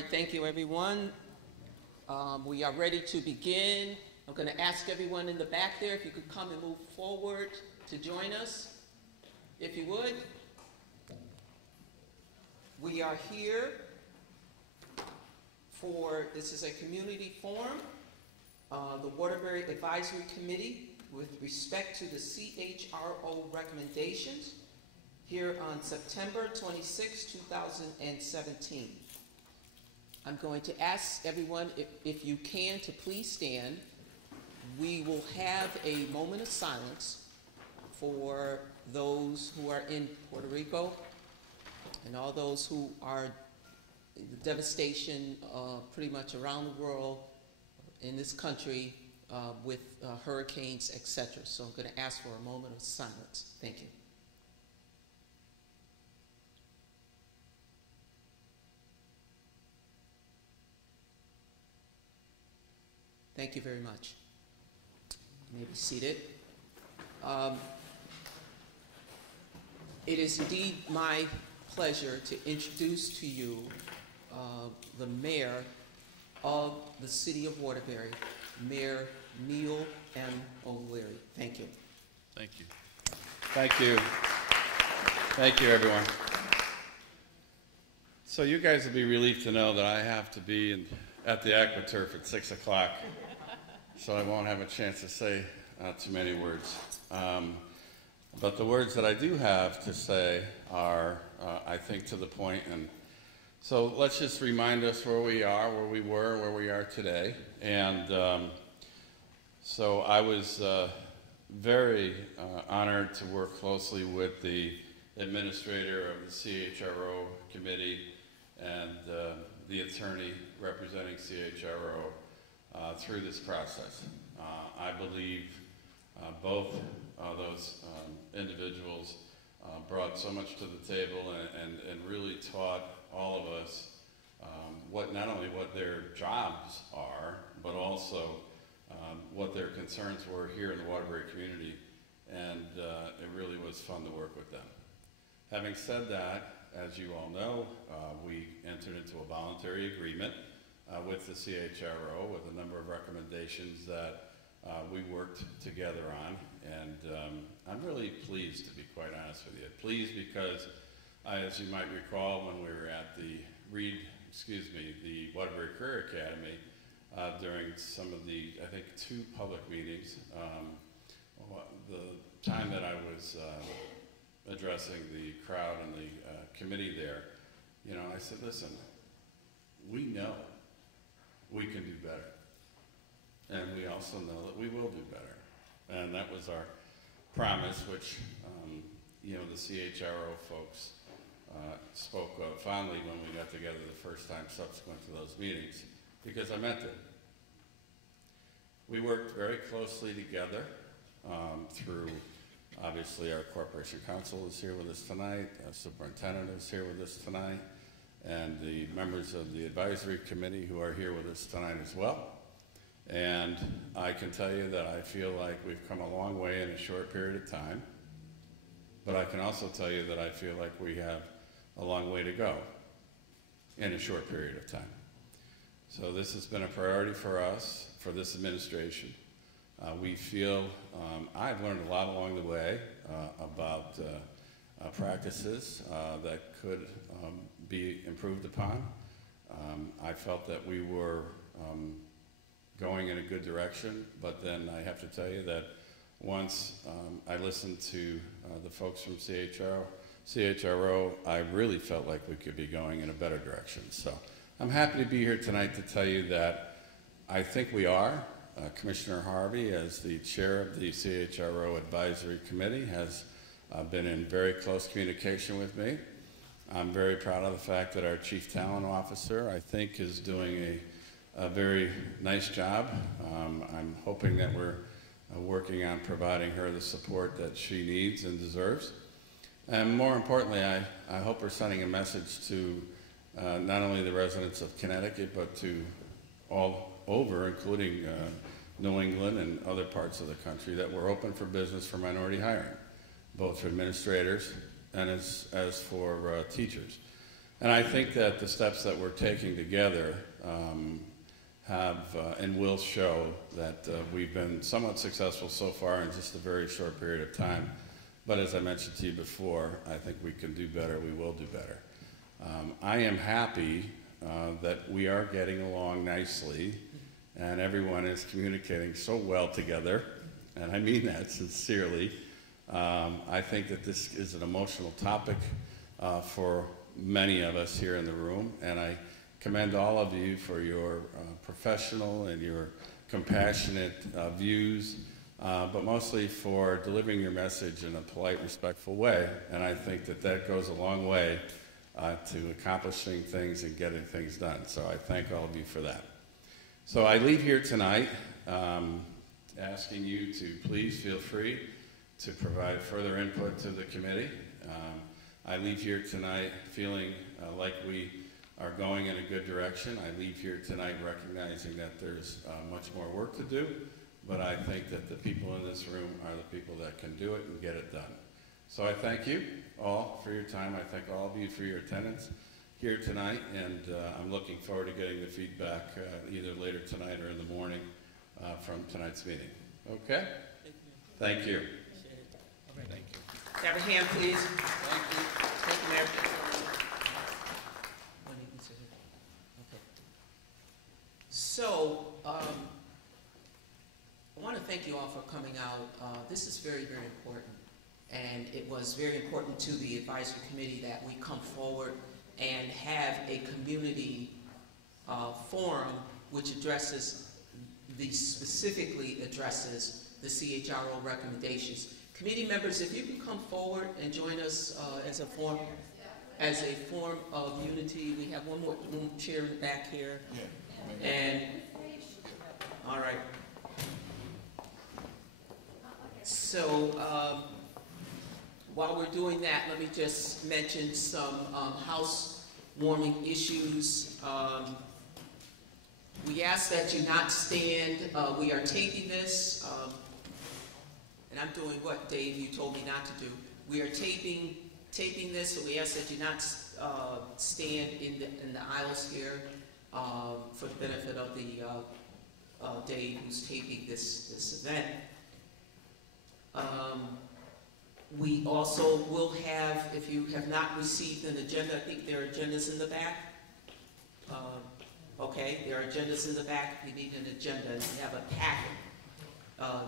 right, thank you, everyone. We are ready to begin. I'm going to ask everyone in the back there if you could come and move forward to join us, if you would. We are here for, this is a community forum, the Waterbury Advisory Committee with respect to the CHRO recommendations here on September 26, 2017. I'm going to ask everyone, if you can, to please stand. We will have a moment of silence for those who are in Puerto Rico and all those who are in the devastation pretty much around the world, in this country, with hurricanes, etc. So I'm going to ask for a moment of silence. Thank you. Thank you very much. You may be seated. It is indeed my pleasure to introduce to you the mayor of the city of Waterbury, Mayor Neil M. O'Leary. Thank you. Thank you. Thank you. Thank you, everyone. So you guys will be relieved to know that I have to be at the AquaTurf at 6 o'clock, so I won't have a chance to say too many words. But the words that I do have to say are, I think, to the point. And so let's just remind us where we are, where we were, where we are today. And so I was very honored to work closely with the administrator of the CHRO committee and the attorney representing CHRO through this process. I believe both those individuals brought so much to the table and really taught all of us not only what their jobs are, but also what their concerns were here in the Waterbury community, and it really was fun to work with them. Having said that, as you all know, we entered into a voluntary agreement with the CHRO with a number of recommendations that we worked together on, and I'm really pleased, to be quite honest with you. Pleased because, as you might recall, when we were at the the Waterbury Career Academy during some of the, I think, 2 public meetings, the time that I was addressing the crowd and the committee there, you know, I said, listen, we know we can do better. And we also know that we will do better. And that was our promise, which, you know, the CHRO folks spoke of fondly when we got together the first time subsequent to those meetings, because I meant it. We worked very closely together through, obviously, our corporation counsel is here with us tonight, our superintendent is here with us tonight, and the members of the advisory committee who are here with us tonight as well. And I can tell you that I feel like we've come a long way in a short period of time, but I can also tell you that I feel like we have a long way to go in a short period of time. So this has been a priority for us, for this administration. We feel, I've learned a lot along the way about practices that could be improved upon. I felt that we were going in a good direction, but then I have to tell you that once I listened to the folks from CHRO, I really felt like we could be going in a better direction. So I'm happy to be here tonight to tell you that I think we are. Commissioner Harvey, as the chair of the CHRO Advisory Committee, has been in very close communication with me. I'm very proud of the fact that our Chief Talent Officer, I think, is doing a very nice job. I'm hoping that we're working on providing her the support that she needs and deserves. And more importantly, I hope we're sending a message to not only the residents of Connecticut, but to all over, including New England and other parts of the country, that we're open for business for minority hiring, both for administrators and as for teachers. And I think that the steps that we're taking together have and will show that we've been somewhat successful so far in just a very short period of time. But as I mentioned to you before, I think we can do better, we will do better. I am happy that we are getting along nicely and everyone is communicating so well together, and I mean that sincerely. I think that this is an emotional topic for many of us here in the room, and I commend all of you for your professional and your compassionate views, but mostly for delivering your message in a polite, respectful way, and I think that that goes a long way to accomplishing things and getting things done. So I thank all of you for that. So I leave here tonight asking you to please feel free to provide further input to the committee. I leave here tonight feeling like we are going in a good direction. I leave here tonight recognizing that there's much more work to do, but I think that the people in this room are the people that can do it and get it done. So I thank you all for your time. I thank all of you for your attendance here tonight, and I'm looking forward to getting the feedback either later tonight or in the morning from tonight's meeting. Okay? Thank you. Thank you. Have a hand, please. Thank you. Thank you, Mayor. Okay. So, I want to thank you all for coming out. This is very, very important. And it was very important to the advisory committee that we come forward and have a community forum which specifically addresses the CHRO recommendations. Committee members, if you can come forward and join us as a form of unity. We have one chair in the back here. Yeah. And all right. So while we're doing that, let me just mention some housewarming issues. We ask that you not stand. We are taping this. And I'm doing what, Dave, you told me not to do. We are taping this, so we ask that you not stand in the aisles here for the benefit of the Dave who's taping this event. We also will have, if you have not received an agenda, I think there are agendas in the back. Okay, there are agendas in the back. If you need an agenda, you have a packet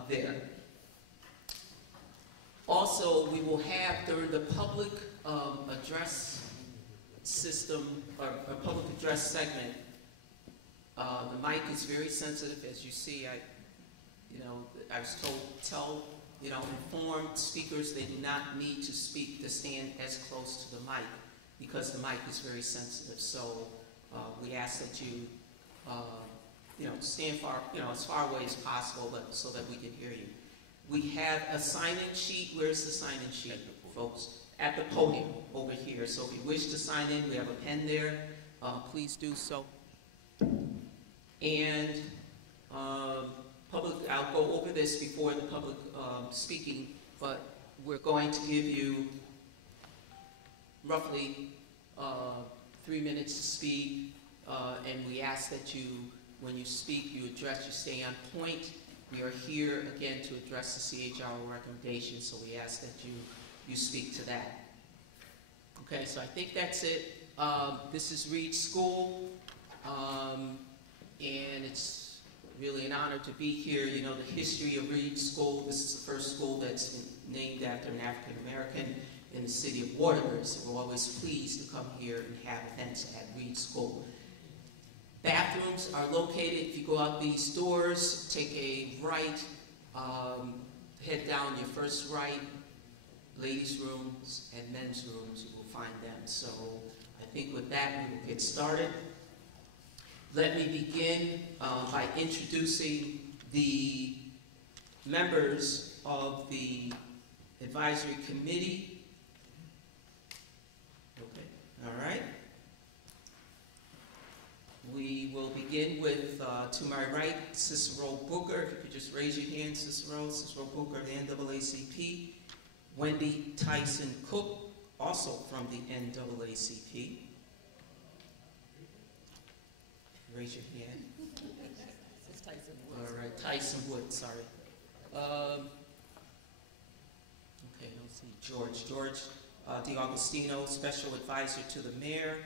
there. Also, we will have during the public address system, or public address segment, the mic is very sensitive, as you see. I was told, inform speakers they do not need to stand as close to the mic because the mic is very sensitive. So we ask that you, stand far, as far away as possible, but so that we can hear you. We have a sign-in sheet. Where's the sign-in sheet, folks? At the podium over here. So if you wish to sign in, we have a pen there. Please do so. And I'll go over this before the public speaking, but we're going to give you roughly 3 minutes to speak, and we ask that you, when you speak, you stay on point. We are here, again, to address the CHRO recommendations, so we ask that you speak to that. Okay, so I think that's it. This is Reed School, and it's really an honor to be here. You know, the history of Reed School, this is the first school that's been named after an African American in the city of Waterbury, so we're always pleased to come here and have events at Reed School. Bathrooms are located, if you go out these doors, take a right, head down your first right, ladies' rooms and men's rooms, you will find them. So I think with that, we will get started. Let me begin by introducing the members of the advisory committee. Okay, all right. We will begin with, to my right, Cicero Booker. If you could just raise your hand, Cicero Booker of the NAACP. Wendy Tyson Cook, also from the NAACP. Raise your hand. This is Tyson. All right, Tyson Wood, sorry. Okay, let's see, George DiAugustino, Special Advisor to the Mayor.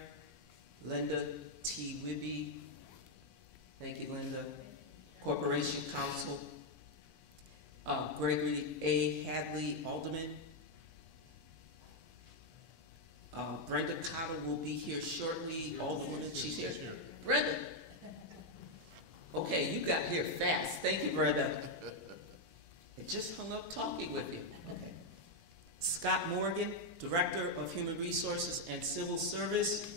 Linda T. Wibby, thank you, Linda. Corporation Counsel. Gregory A. Hadley, Alderman. Brenda Cotter will be here shortly. Alderwoman, she's here. Brenda. Okay, you got here fast. Thank you, Brenda. I just hung up talking with you. Okay. Scott Morgan, Director of Human Resources and Civil Service.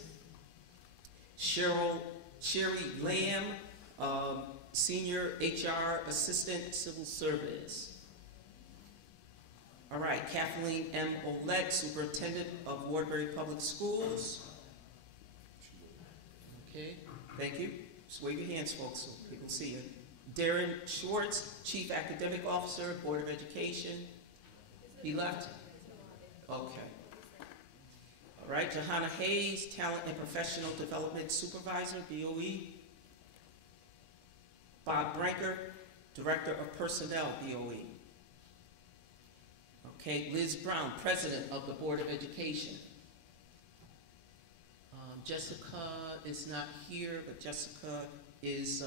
Sherry Lamb, Senior HR Assistant, Civil Service. All right, Kathleen M. Olet, Superintendent of Waterbury Public Schools. Okay, thank you. Just wave your hands, folks, so people see you. Darren Schwartz, Chief Academic Officer, Board of Education. He left? Okay. All right, Johanna Hayes, Talent and Professional Development Supervisor, BOE. Bob Branker, Director of Personnel, BOE. Okay, Liz Brown, President of the Board of Education. Jessica is not here, but Jessica is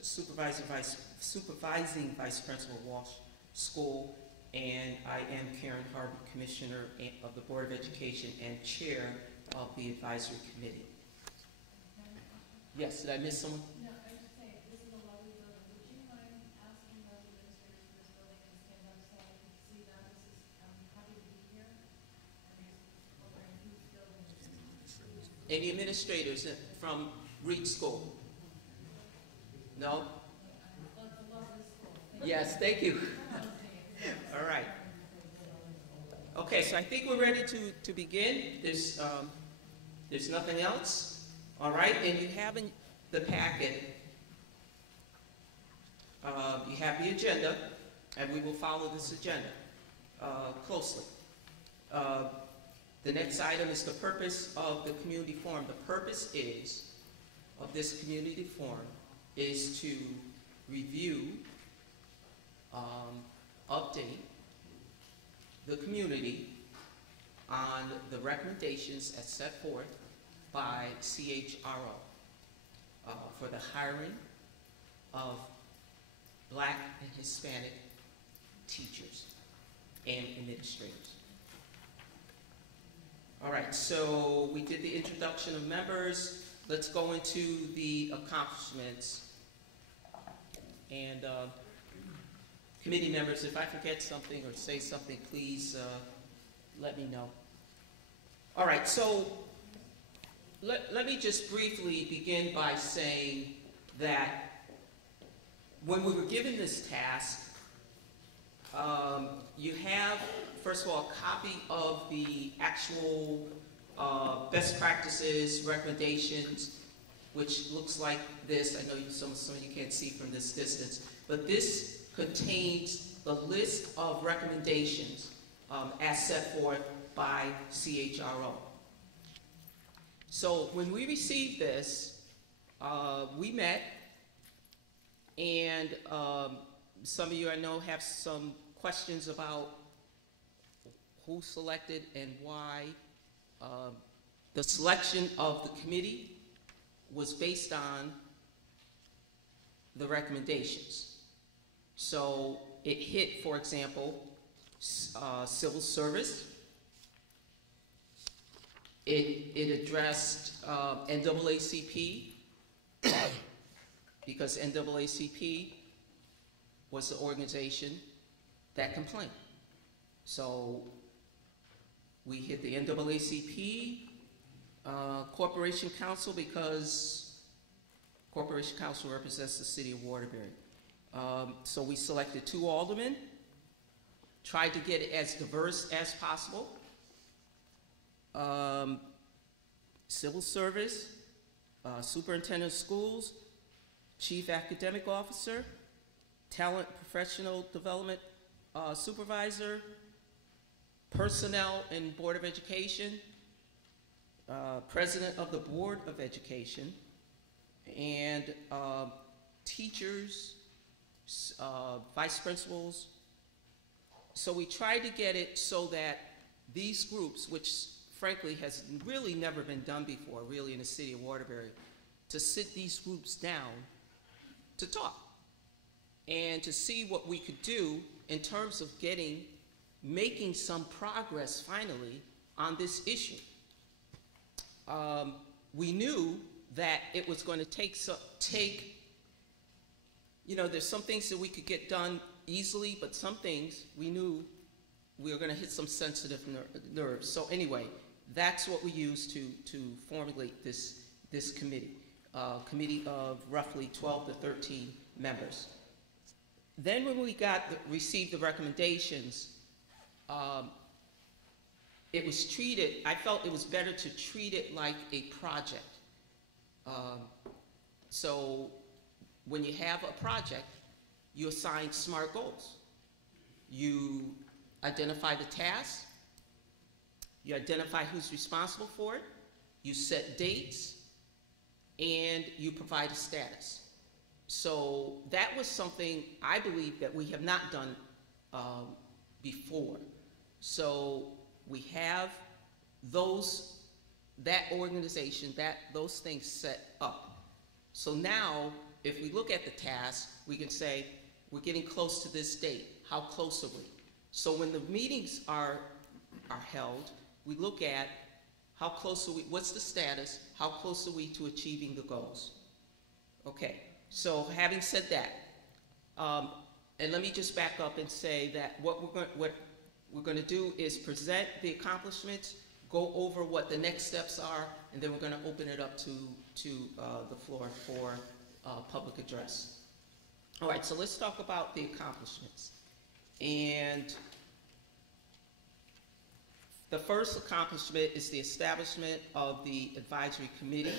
Supervising Vice Principal of Walsh School, and I am Karen Harvey, Commissioner of the Board of Education and Chair of the Advisory Committee. Yes, did I miss someone? No, I was just saying, this is a lovely building. Would you mind asking those administrators for this building to stand up so I can see that? This is, I'm happy to be here. I'm just wondering whose building this is. Any administrators from Reed School? No? Well, it's a lovely school. Yes, thank you. All right. Okay, so I think we're ready to begin. There's nothing else. All right, and you have in the packet, you have the agenda, and we will follow this agenda closely. The next item is the purpose of the community forum. The purpose of this community forum is to review, update the community on the recommendations as set forth by CHRO for the hiring of Black and Hispanic teachers and administrators. All right, so we did the introduction of members. Let's go into the accomplishments. And committee members, if I forget something or say something, please let me know. All right, so let me just briefly begin by saying that when we were given this task, you have, first of all, a copy of the actual best practices, recommendations, which looks like this. I know some of you can't see from this distance, but this contains the list of recommendations as set forth by CHRO. So when we received this, we met, and some of you I know have some questions about who selected and why. The selection of the committee was based on the recommendations. So it hit, for example, civil service. It addressed NAACP, because NAACP was the organization that complained. So we hit the NAACP, Corporation Counsel, because Corporation Counsel represents the city of Waterbury. So we selected 2 aldermen, tried to get it as diverse as possible. Civil service, superintendent of schools, chief academic officer, talent professional development supervisor, personnel and board of education, president of the board of education, and teachers, vice principals. So we tried to get it so that these groups, which frankly has really never been done before, really in the city of Waterbury, to sit these groups down to talk and to see what we could do in terms of making some progress finally on this issue. We knew that it was going to take, there's some things that we could get done easily, but some things we knew we were going to hit some sensitive nerves. So anyway, that's what we used to formulate this committee, committee of roughly 12 to 13 members. Then when we received the recommendations, it was treated, I felt it was better to treat it like a project. So when you have a project, you assign SMART goals. You identify the task, you identify who's responsible for it, you set dates, and you provide a status. So that was something I believe that we have not done before. So we have that organization, those things set up. So now, if we look at the task, we can say, we're getting close to this date. How close are we? So when the meetings are held, we look at how close are we, what's the status, how close are we to achieving the goals? Okay, so having said that, and let me just back up and say that what we're going to do is present the accomplishments, go over what the next steps are, and then we're going to open it up to the floor for public address. All right, so let's talk about the accomplishments. And the first accomplishment is the establishment of the advisory committee.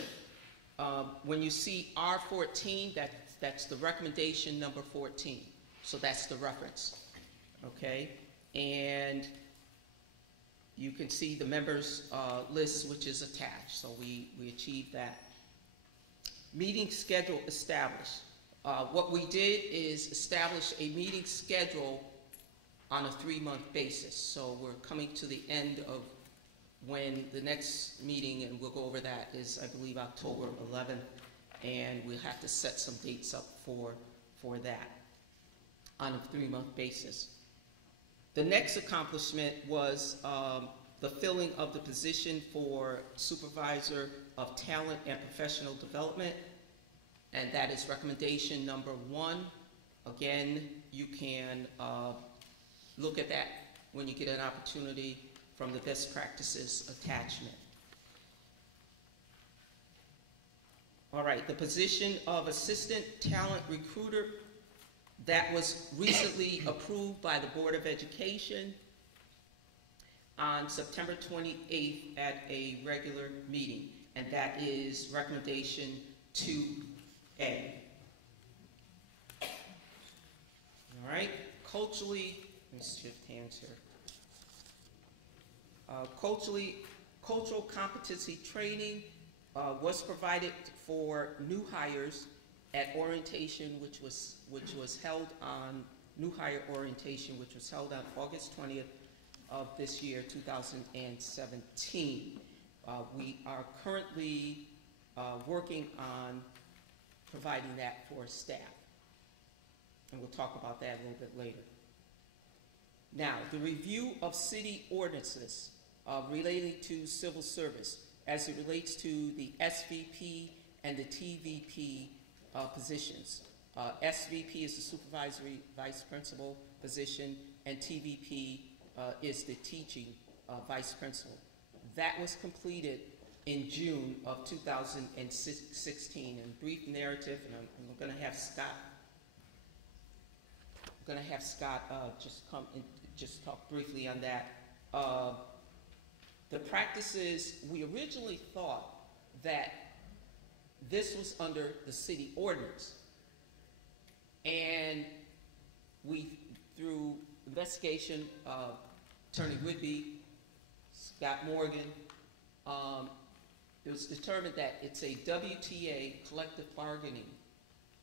When you see R14, that's the recommendation number 14. So that's the reference, okay? And you can see the members list, which is attached. So we achieved that. Meeting schedule established. What we did is establish a meeting schedule on a 3-month basis. So we're coming to the end of when the next meeting, and we'll go over that, is I believe October 11th, and we'll have to set some dates up for that on a 3-month basis. The next accomplishment was the filling of the position for Supervisor of Talent and Professional Development, and that is recommendation number 1. Again, you can look at that when you get an opportunity from the best practices attachment. All right, the position of Assistant Talent Recruiter, that was recently approved by the Board of Education on September 28th at a regular meeting, and that is recommendation 2A. All right, culturally, let me shift hands here. Cultural competency training was provided for new hires at orientation, which was held on new hire orientation, which was held on August 20th of this year, 2017. We are currently working on providing that for staff, and we'll talk about that a little bit later. Now, the review of city ordinances relating to civil service as it relates to the SVP and the TVP positions. SVP is the supervisory vice principal position, and TVP is the teaching vice principal. That was completed in June of 2016. And brief narrative, and I'm going to have Scott just come and just talk briefly on that. The practices, we originally thought that this was under the city ordinance. And we, through investigation of Attorney Whitby, Scott Morgan, it was determined that it's a WTA collective bargaining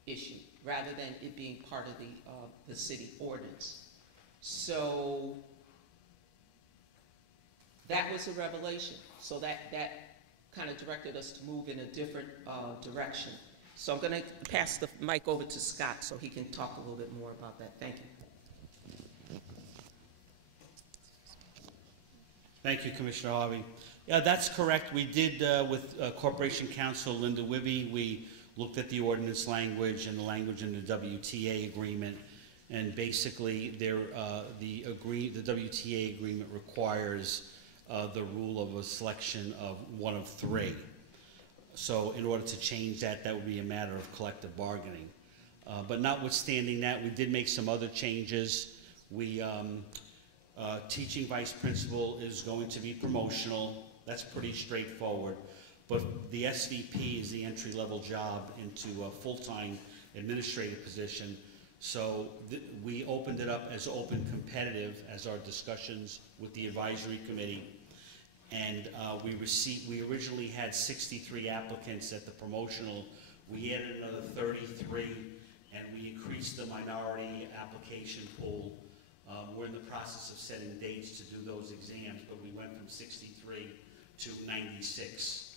issue rather than it being part of the city ordinance. So that was a revelation. So that kind of directed us to move in a different direction. So I'm going to pass the mic over to Scott so he can talk a little bit more about that. Thank you. Thank you, Commissioner Harvey. Yeah, that's correct. We did, with Corporation Counsel Linda Wibby, we looked at the ordinance language and the language in the WTA agreement, and basically the WTA agreement requires the rule of a selection of one of three. So in order to change that, that would be a matter of collective bargaining. But notwithstanding that, we did make some other changes. We teaching vice principal is going to be promotional. That's pretty straightforward. But the SVP is the entry-level job into a full-time administrative position. So we opened it up as open competitive as our discussions with the advisory committee. And we originally had 63 applicants at the promotional. We added another 33, and we increased the minority application pool. We're in the process of setting dates to do those exams, but we went from 63 to 96.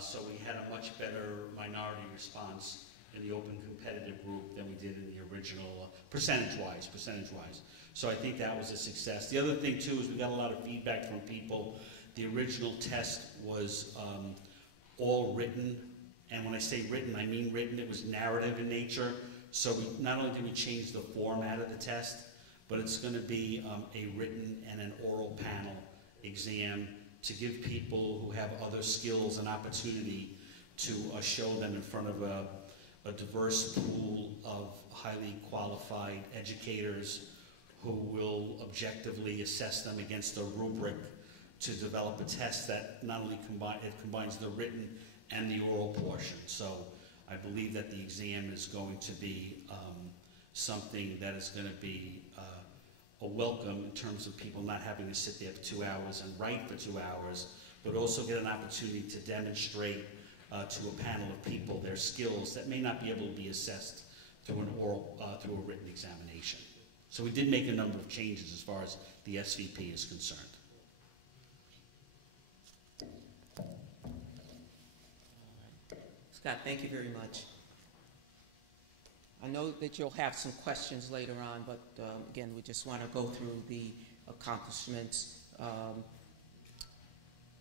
So we had a much better minority response in the open competitive group than we did in the original, percentage-wise. So I think that was a success. The other thing, too, is we got a lot of feedback from people. The original test was all written, and when I say written, I mean written. It was narrative in nature. So not only did we change the format of the test, but it's going to be a written and an oral panel exam to give people who have other skills an opportunity to show them in front of a diverse pool of highly qualified educators who will objectively assess them against a rubric to develop a test that not only combines the written and the oral portion. So I believe that the exam is going to be something that is going to be a welcome in terms of people not having to sit there for 2 hours and write for 2 hours, but also get an opportunity to demonstrate to a panel of people their skills that may not be able to be assessed through an oral, through a written examination. So we did make a number of changes as far as the SVP is concerned. Scott, thank you very much. I know that you'll have some questions later on, but again, we just want to go through the accomplishments.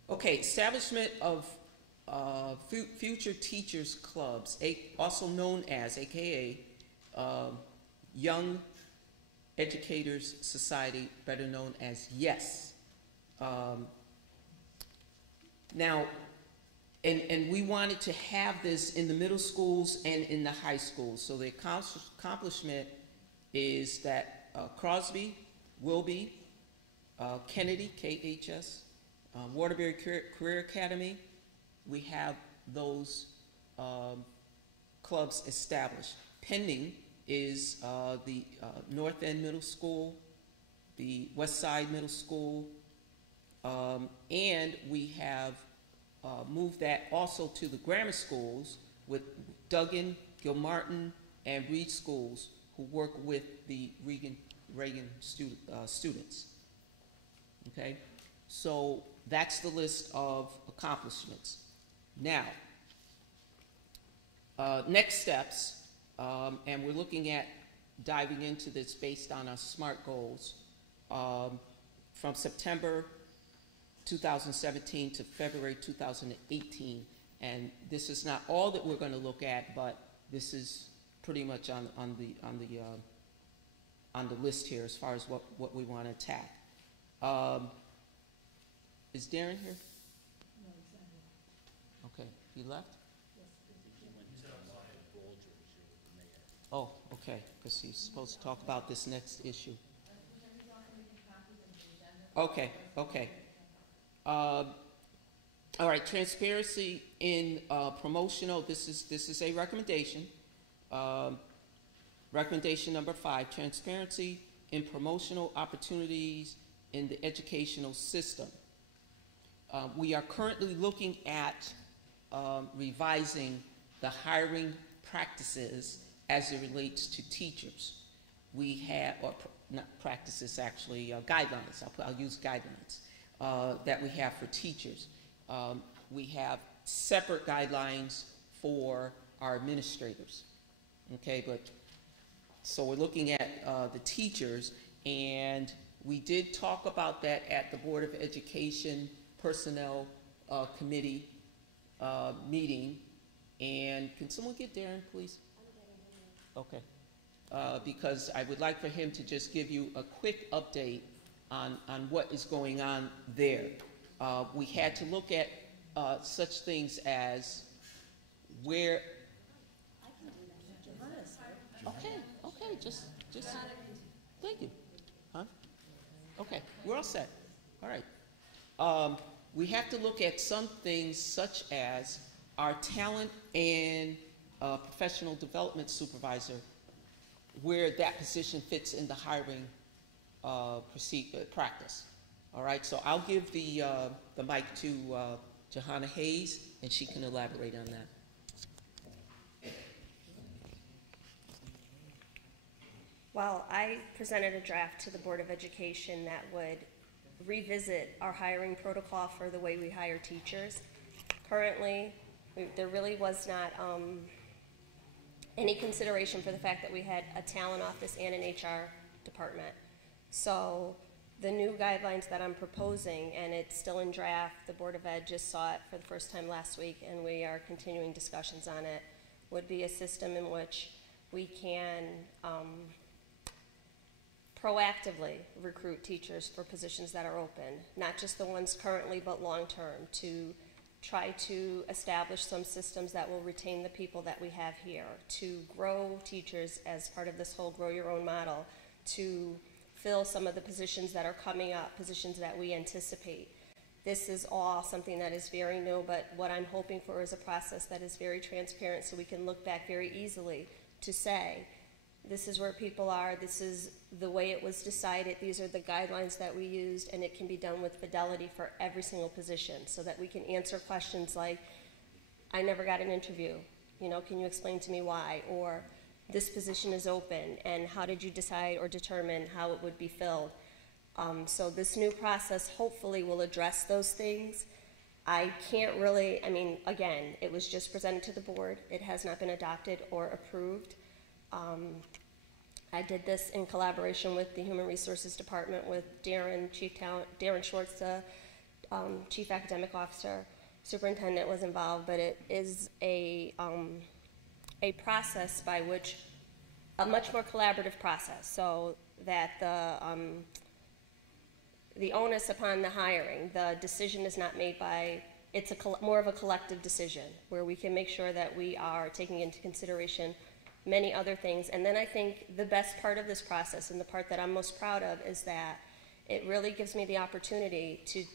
Okay, establishment of future teachers clubs, also known as, AKA, Young Educators Society, better known as YES. Now, and we wanted to have this in the middle schools and in the high schools. So the accomplishment is that Crosby, Wilby, Kennedy, KHS, Waterbury Career Academy, we have those clubs established. Pending is the North End Middle School, the West Side Middle School, and we have moved that also to the grammar schools with Duggan, Gilmartin, and Reed schools who work with the Reagan students. Okay, so that's the list of accomplishments. Now, next steps, and we're looking at diving into this based on our SMART goals from September 2017 to February 2018, and this is not all that we're going to look at, but this is pretty much on the list here as far as what we want to attack. Is Darren here? No, he's not here. Okay, he left? Yes, Oh, okay, because he's supposed to talk about this next issue. Okay, okay. All right, transparency in promotional. This is a recommendation. Recommendation number 5: transparency in promotional opportunities in the educational system. We are currently looking at revising the hiring practices as it relates to teachers. We have, or not practices actually, guidelines, I'll use guidelines, that we have for teachers. We have separate guidelines for our administrators, okay? But, so we're looking at the teachers, and we did talk about that at the Board of Education Personnel Committee meeting. And can someone get Darren, please? Okay. Because I would like for him to just give you a quick update on what is going on there. We had to look at such things as where. Okay, just, thank you. Huh? Okay, we're all set. All right. We have to look at some things such as our talent and professional development supervisor, where that position fits in the hiring practice. All right, so I'll give the mic to Johanna Hayes, and she can elaborate on that. Well, I presented a draft to the Board of Education that would revisit our hiring protocol for the way we hire teachers. Currently, there really was not any consideration for the fact that we had a talent office and an HR department. So the new guidelines that I'm proposing, and it's still in draft, the Board of Ed just saw it for the first time last week, and we are continuing discussions on it, would be a system in which we can proactively recruit teachers for positions that are open, not just the ones currently, but long-term, to try to establish some systems that will retain the people that we have here, to grow teachers as part of this whole grow your own model, to fill some of the positions that are coming up, positions that we anticipate. This is all something that is very new, but what I'm hoping for is a process that is very transparent so we can look back very easily to say, this is where people are, this is the way it was decided, these are the guidelines that we used, and it can be done with fidelity for every single position so that we can answer questions like, I never got an interview, can you explain to me why? Or, this position is open, and how did you decide or determine how it would be filled? So this new process hopefully will address those things. I can't really, again, it was just presented to the board. It has not been adopted or approved. I did this in collaboration with the Human Resources Department, with Darren Schwartz, the Chief Academic Officer. Superintendent was involved, but it is a process by which, a much more collaborative process, so that the onus upon the hiring, the decision is not made by, it's more of a collective decision where we can make sure that we are taking into consideration many other things. And then I think the best part of this process, and the part that I'm most proud of, is that it really gives me the opportunity to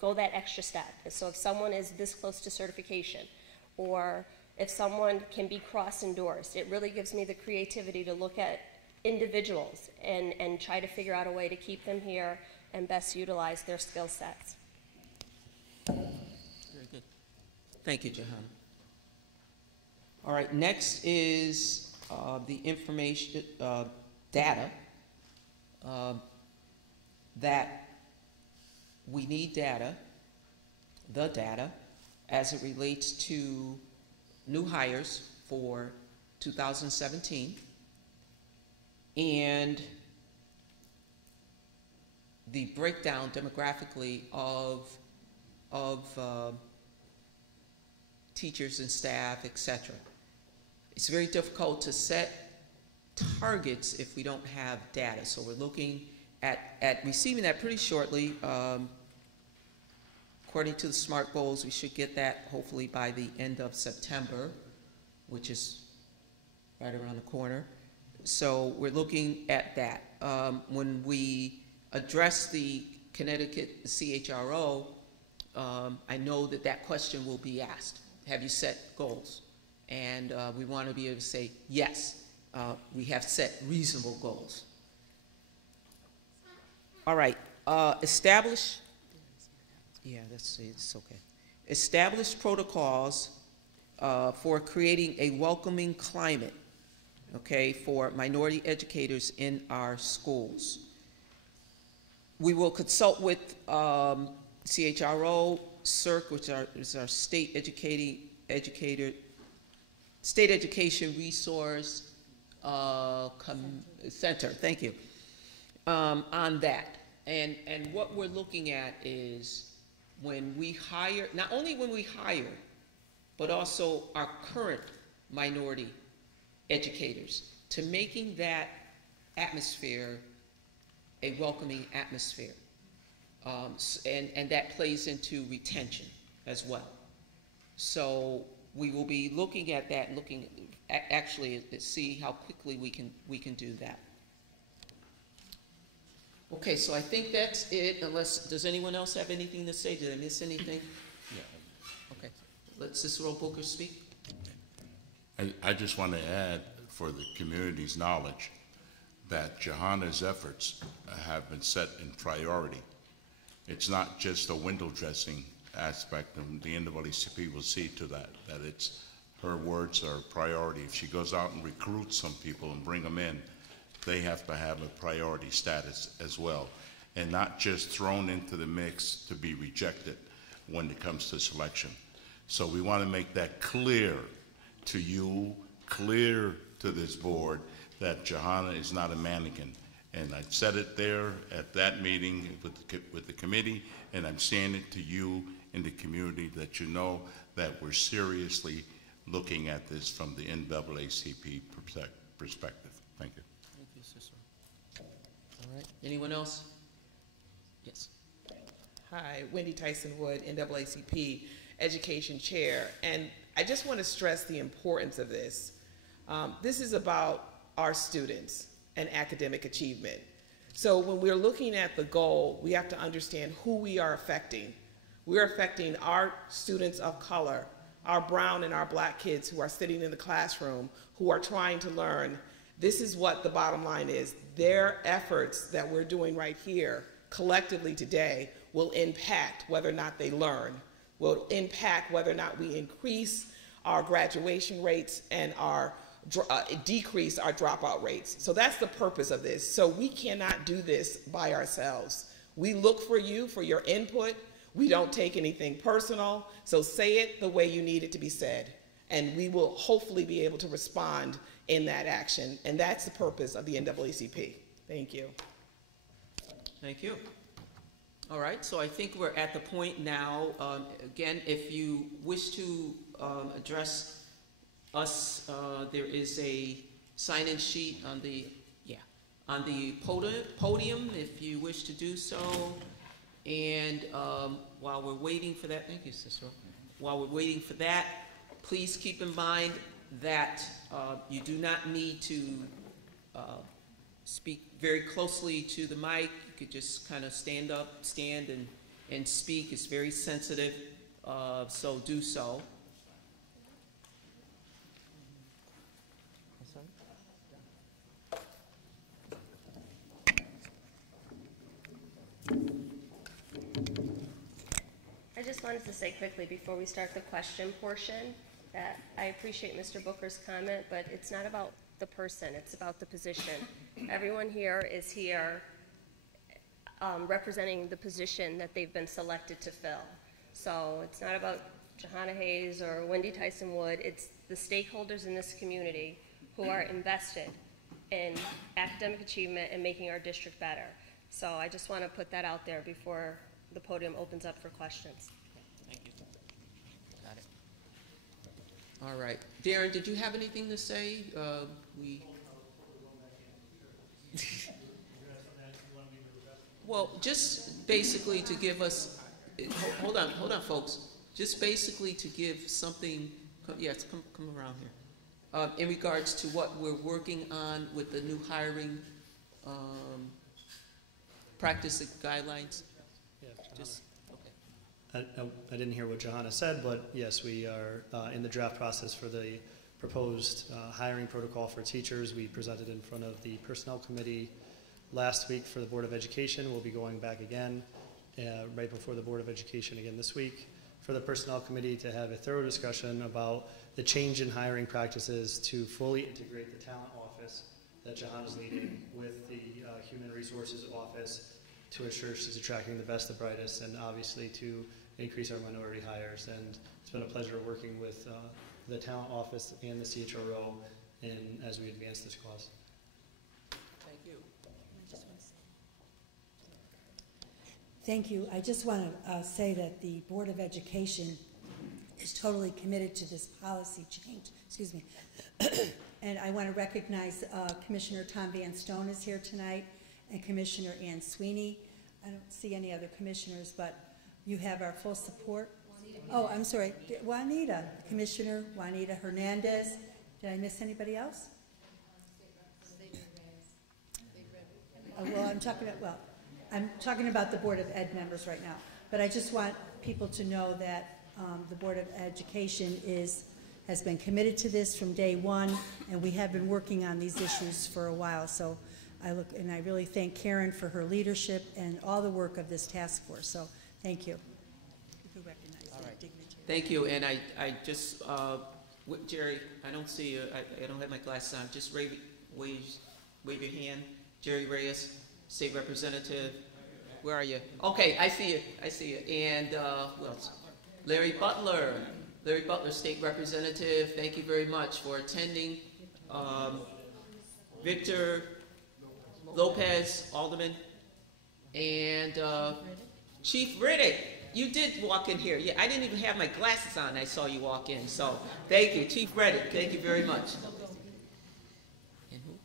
go that extra step. So if someone is this close to certification, or if someone can be cross-endorsed, it really gives me the creativity to look at individuals and try to figure out a way to keep them here and best utilize their skill sets. Very good. Thank you, Johanna. All right, next is the information, data, that we need data, the data, as it relates to new hires for 2017, and the breakdown demographically of teachers and staff, etc. It's very difficult to set targets if we don't have data. So we're looking at receiving that pretty shortly. According to the SMART goals, we should get that hopefully by the end of September, which is right around the corner. So we're looking at that. When we address the Connecticut CHRO, I know that question will be asked. Have you set goals? And we want to be able to say, yes, we have set reasonable goals. All right, establish, yeah, it's okay. Establish protocols for creating a welcoming climate, okay, for minority educators in our schools. We will consult with CHRO, CIRC, which is our state education resource center. Thank you. On that, and what we're looking at is when we hire, not only when we hire, but also our current minority educators, to making that atmosphere a welcoming atmosphere. And that plays into retention as well. So we will be looking at that, actually to see how quickly we can do that. Okay, so I think that's it, unless, does anyone else have anything to say? Did I miss anything? Yeah. Okay, let Cicero Booker speak. I just want to add, for the community's knowledge, that Johanna's efforts have been set in priority. It's not just a window dressing aspect, and the NAACP will see to that it's, her words are priority. If she goes out and recruits some people and bring them in, they have to have a priority status as well, and not just thrown into the mix to be rejected when it comes to selection. So we want to make that clear to you, clear to this board, that Johanna is not a mannequin. And I said it there at that meeting with the committee, and I'm saying it to you in the community, that you know that we're seriously looking at this from the NAACP perspective. Thank you. Thank you, Cicero. All right, anyone else? Yes. Hi, Wendy Tyson Wood, NAACP Education Chair. And I just want to stress the importance of this. This is about our students and academic achievement. So when we're looking at the goal, we have to understand who we are affecting. We're affecting our students of color, our brown and our black kids who are sitting in the classroom, who are trying to learn. This is what the bottom line is. Their efforts that we're doing right here collectively today will impact whether or not they learn, will impact whether or not we increase our graduation rates and decrease our dropout rates. So that's the purpose of this. So we cannot do this by ourselves. We look for you for your input. We don't take anything personal. So say it the way you need it to be said. And we will hopefully be able to respond in that action. And that's the purpose of the NAACP. Thank you. Thank you. All right, so I think we're at the point now, again, if you wish to address us, there is a sign-in sheet on the podium if you wish to do so. And while we're waiting for that, thank you, Cicero. While we're waiting for that, please keep in mind that you do not need to speak very closely to the mic. You could just kind of stand and speak. It's very sensitive, so do so. I just wanted to say quickly before we start the question portion that I appreciate Mr. Booker's comment, but it's not about the person, it's about the position. Everyone here is here representing the position that they've been selected to fill. So it's not about Johanna Hayes or Wendy Tyson Wood, it's the stakeholders in this community who are invested in academic achievement and making our district better. So I just want to put that out there before the podium opens up for questions. Thank you. Got it. All right. Darren, did you have anything to say? Well, just basically to give us, hold on, folks. Just basically to give something, yes, come around here. In regards to what we're working on with the new hiring practice guidelines. Yeah, just, okay. I didn't hear what Johanna said, but yes, we are in the draft process for the proposed hiring protocol for teachers. We presented in front of the Personnel Committee last week for the Board of Education. We'll be going back again right before the Board of Education again this week for the Personnel Committee to have a thorough discussion about the change in hiring practices to fully integrate the talent office that Jahan is leading with the Human Resources Office to ensure she's attracting the best, the brightest, and obviously to increase our minority hires. And it's been a pleasure working with the talent office and the CHRO as we advance this cause. Thank you. Thank you. I just want to say that the Board of Education is totally committed to this policy change. Excuse me. And I want to recognize Commissioner Tom Van Stone is here tonight and Commissioner Ann Sweeney. I don't see any other commissioners, but you have our full support. Oh, I'm sorry, Juanita, Commissioner Juanita Hernandez. Did I miss anybody else? Well, I'm talking about the Board of Ed members right now. But I just want people to know that the Board of Education has been committed to this from day one, and we have been working on these issues for a while. So I really thank Karen for her leadership and all the work of this task force. So thank you. You can recognize the dignitary. Thank you, and I just, Jerry, I don't see you, I don't have my glasses on, just wave your hand. Jerry Reyes, State Representative, where are you? Okay, I see you, and who else? Larry Butler, State Representative, thank you very much for attending. Victor Lopez, Alderman, and Chief Riddick. You did walk in here. Yeah, I didn't even have my glasses on. I saw you walk in. So thank you, Chief Riddick. Thank you very much. And who?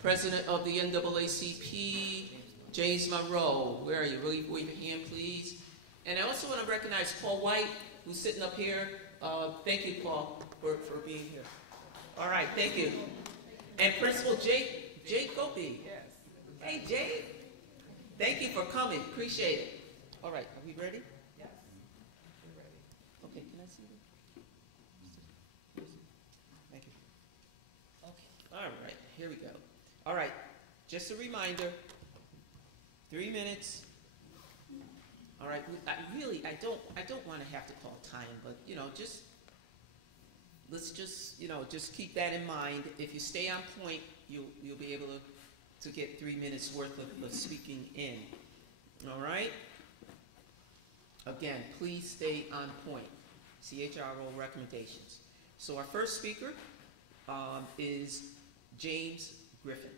President of the NAACP, James Monroe. Where are you? Wave your hand, please. And I also want to recognize Paul White, who's sitting up here. Thank you, Paul, for being here. All right, thank you. And Principal Jake Gopi. Yes. Hey, Jake. Thank you for coming. Appreciate it. All right, are we ready? Yes. We're ready. Okay, can I see you? Thank you. Okay. All right, here we go. All right, just a reminder, 3 minutes. All right, I don't want to have to call time, but let's just keep that in mind. If you stay on point, you'll be able to get 3 minutes worth of speaking in. All right. Again, please stay on point. CHRO recommendations. So our first speaker is Jimmy Griffin.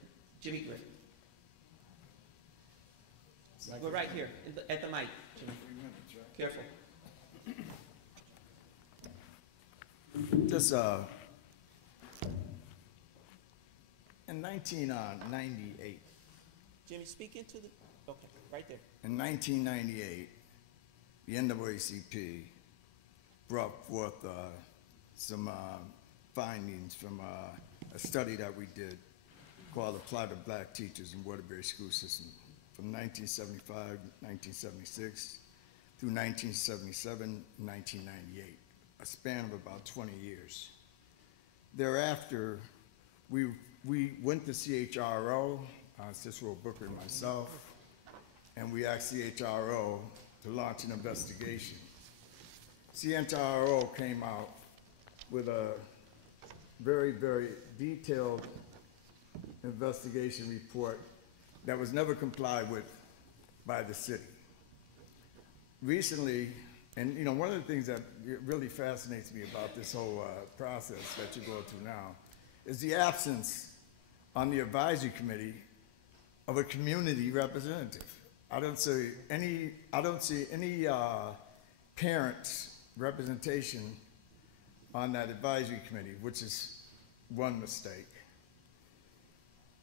We're right here at the mic, Jimmy. Careful. Just in 1998. Jimmy, speak into the. Okay, right there. In 1998, the NAACP brought forth some findings from a study that we did called The Plight of Black Teachers in Waterbury School System from 1975, 1976 through 1977, 1998, a span of about 20 years. Thereafter, we went to CHRO, Cicero Booker and myself, and we asked CHRO to launch an investigation. CHRO came out with a very, very detailed investigation report that was never complied with by the city. Recently, and one of the things that really fascinates me about this whole process that you're going through now is the absence on the advisory committee of a community representative. I don't see any parents' representation on that advisory committee, which is one mistake.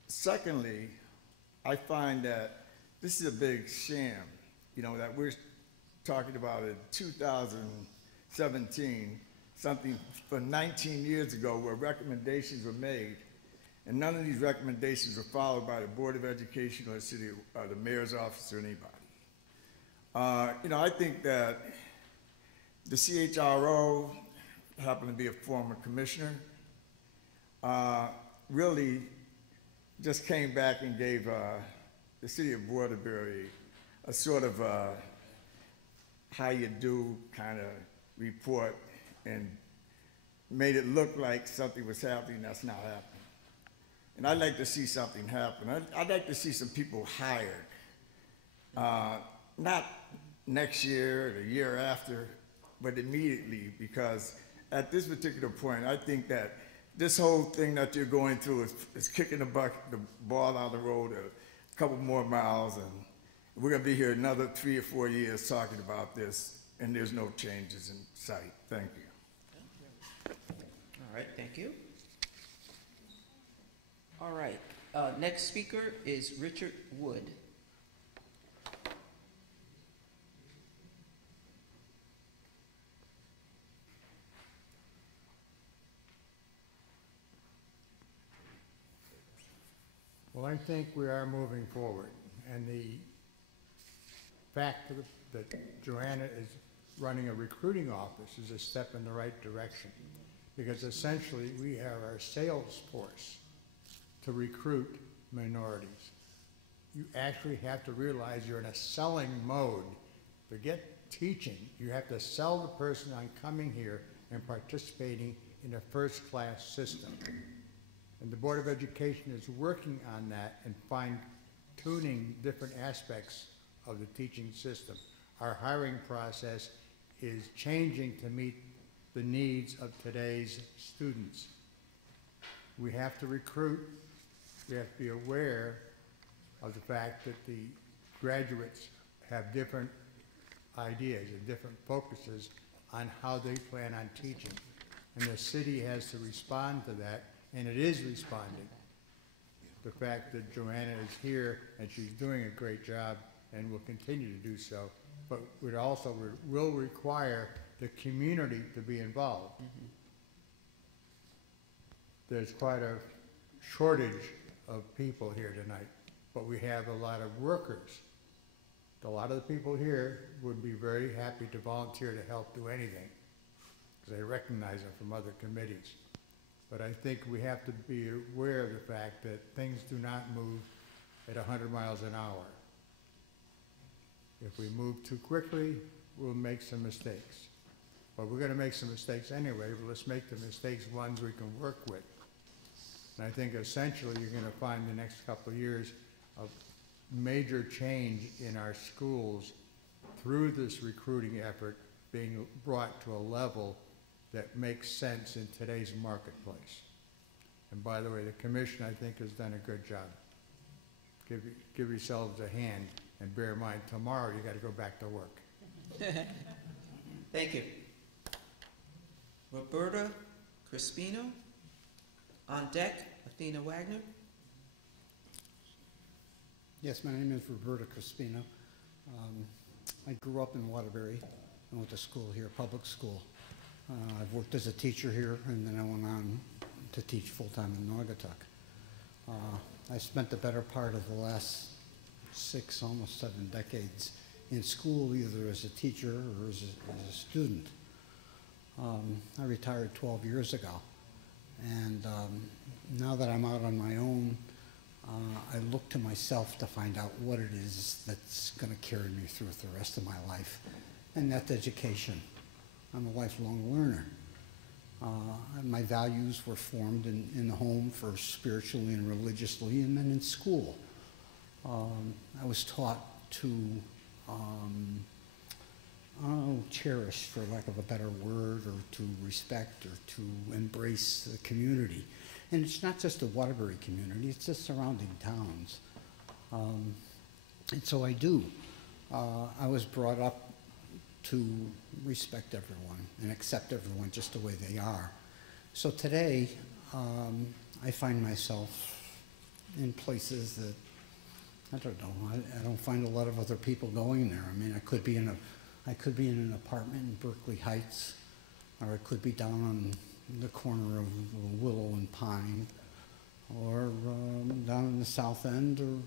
Secondly, I find that this is a big sham, that we're talking about in 2017, something from 19 years ago where recommendations were made, and none of these recommendations were followed by the Board of Education or the city, or the mayor's office or anybody. I think that the CHRO happened to be a former commissioner, really just came back and gave the city of Waterbury a sort of how you do kind of report and made it look like something was happening that's not happening. And I'd like to see something happen. I'd like to see some people hired. Not next year or the year after, but immediately, because at this particular point, I think that this whole thing that you're going through is kicking the ball down the road a couple more miles, and we're gonna be here another 3 or 4 years talking about this, and there's no changes in sight. Thank you. All right, thank you. All right, next speaker is Richard Wood. Well, I think we are moving forward, and the fact that Joanna is running a recruiting office is a step in the right direction, because essentially we have our sales force to recruit minorities. You actually have to realize you're in a selling mode. Forget teaching. You have to sell the person on coming here and participating in a first-class system. And the Board of Education is working on that and fine-tuning different aspects of the teaching system. Our hiring process is changing to meet the needs of today's students. We have to recruit. We have to be aware of the fact that the graduates have different ideas and different focuses on how they plan on teaching. And the city has to respond to that, and it is responding. The fact that Joanna is here and she's doing a great job and will continue to do so, but it also will require the community to be involved. Mm-hmm. There's quite a shortage of people here tonight, but we have a lot of workers. A lot of the people here would be very happy to volunteer to help do anything, because they recognize them from other committees. But I think we have to be aware of the fact that things do not move at 100 miles an hour. If we move too quickly, we'll make some mistakes. But we're going to make some mistakes anyway, but let's make the mistakes ones we can work with. And I think essentially you're going to find the next couple of years a major change in our schools through this recruiting effort being brought to a level that makes sense in today's marketplace. And by the way, the commission, I think, has done a good job. Give yourselves a hand, and bear in mind, tomorrow you got to go back to work. Thank you. Roberta Crispino. On deck, Athena Wagner. Yes, my name is Roberta Crispino. I grew up in Waterbury. I went to school here, public school. I've worked as a teacher here, and then I went on to teach full-time in Naugatuck. I spent the better part of the last 6, almost 7 decades in school, either as a teacher or as a student. I retired 12 years ago, and now that I'm out on my own, I look to myself to find out what it is that's going to carry me through the rest of my life, and that's education. I'm a lifelong learner. My values were formed in the home, first spiritually and religiously, and then in school. I was taught to, cherish, for lack of a better word, or to respect, or to embrace the community. And it's not just the Waterbury community, it's the surrounding towns. And so I do. I was brought up to respect everyone and accept everyone just the way they are. So today, I find myself in places that, I don't know, I don't find a lot of other people going there. I mean, I could be in an apartment in Berkeley Heights, or I could be down on the corner of Willow and Pine, or down in the South End,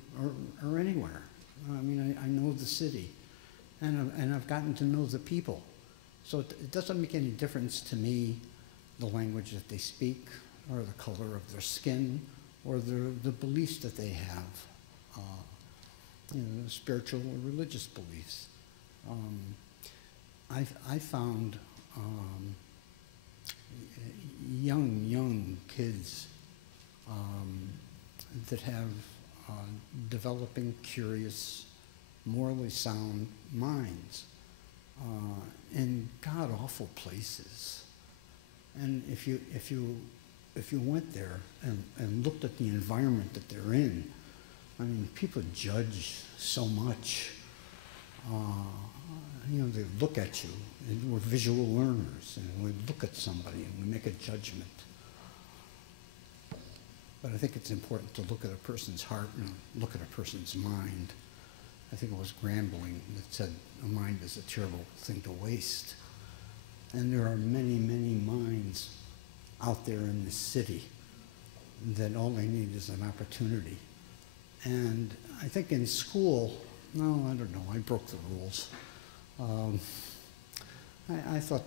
or anywhere. I mean, I know the city. And I've gotten to know the people. So it doesn't make any difference to me the language that they speak, or the color of their skin, or the beliefs that they have, spiritual or religious beliefs. I found young kids that have developing, curious, morally sound minds in god-awful places. And if you went there and looked at the environment that they're in, I mean, people judge so much. You know, they look at you, and we're visual learners, and we look at somebody and we make a judgment. But I think it's important to look at a person's heart and look at a person's mind. I think it was Grambling that said, a mind is a terrible thing to waste. And there are many, many minds out there in the city that all they need is an opportunity. And I think in school, no, I don't know, I broke the rules. I thought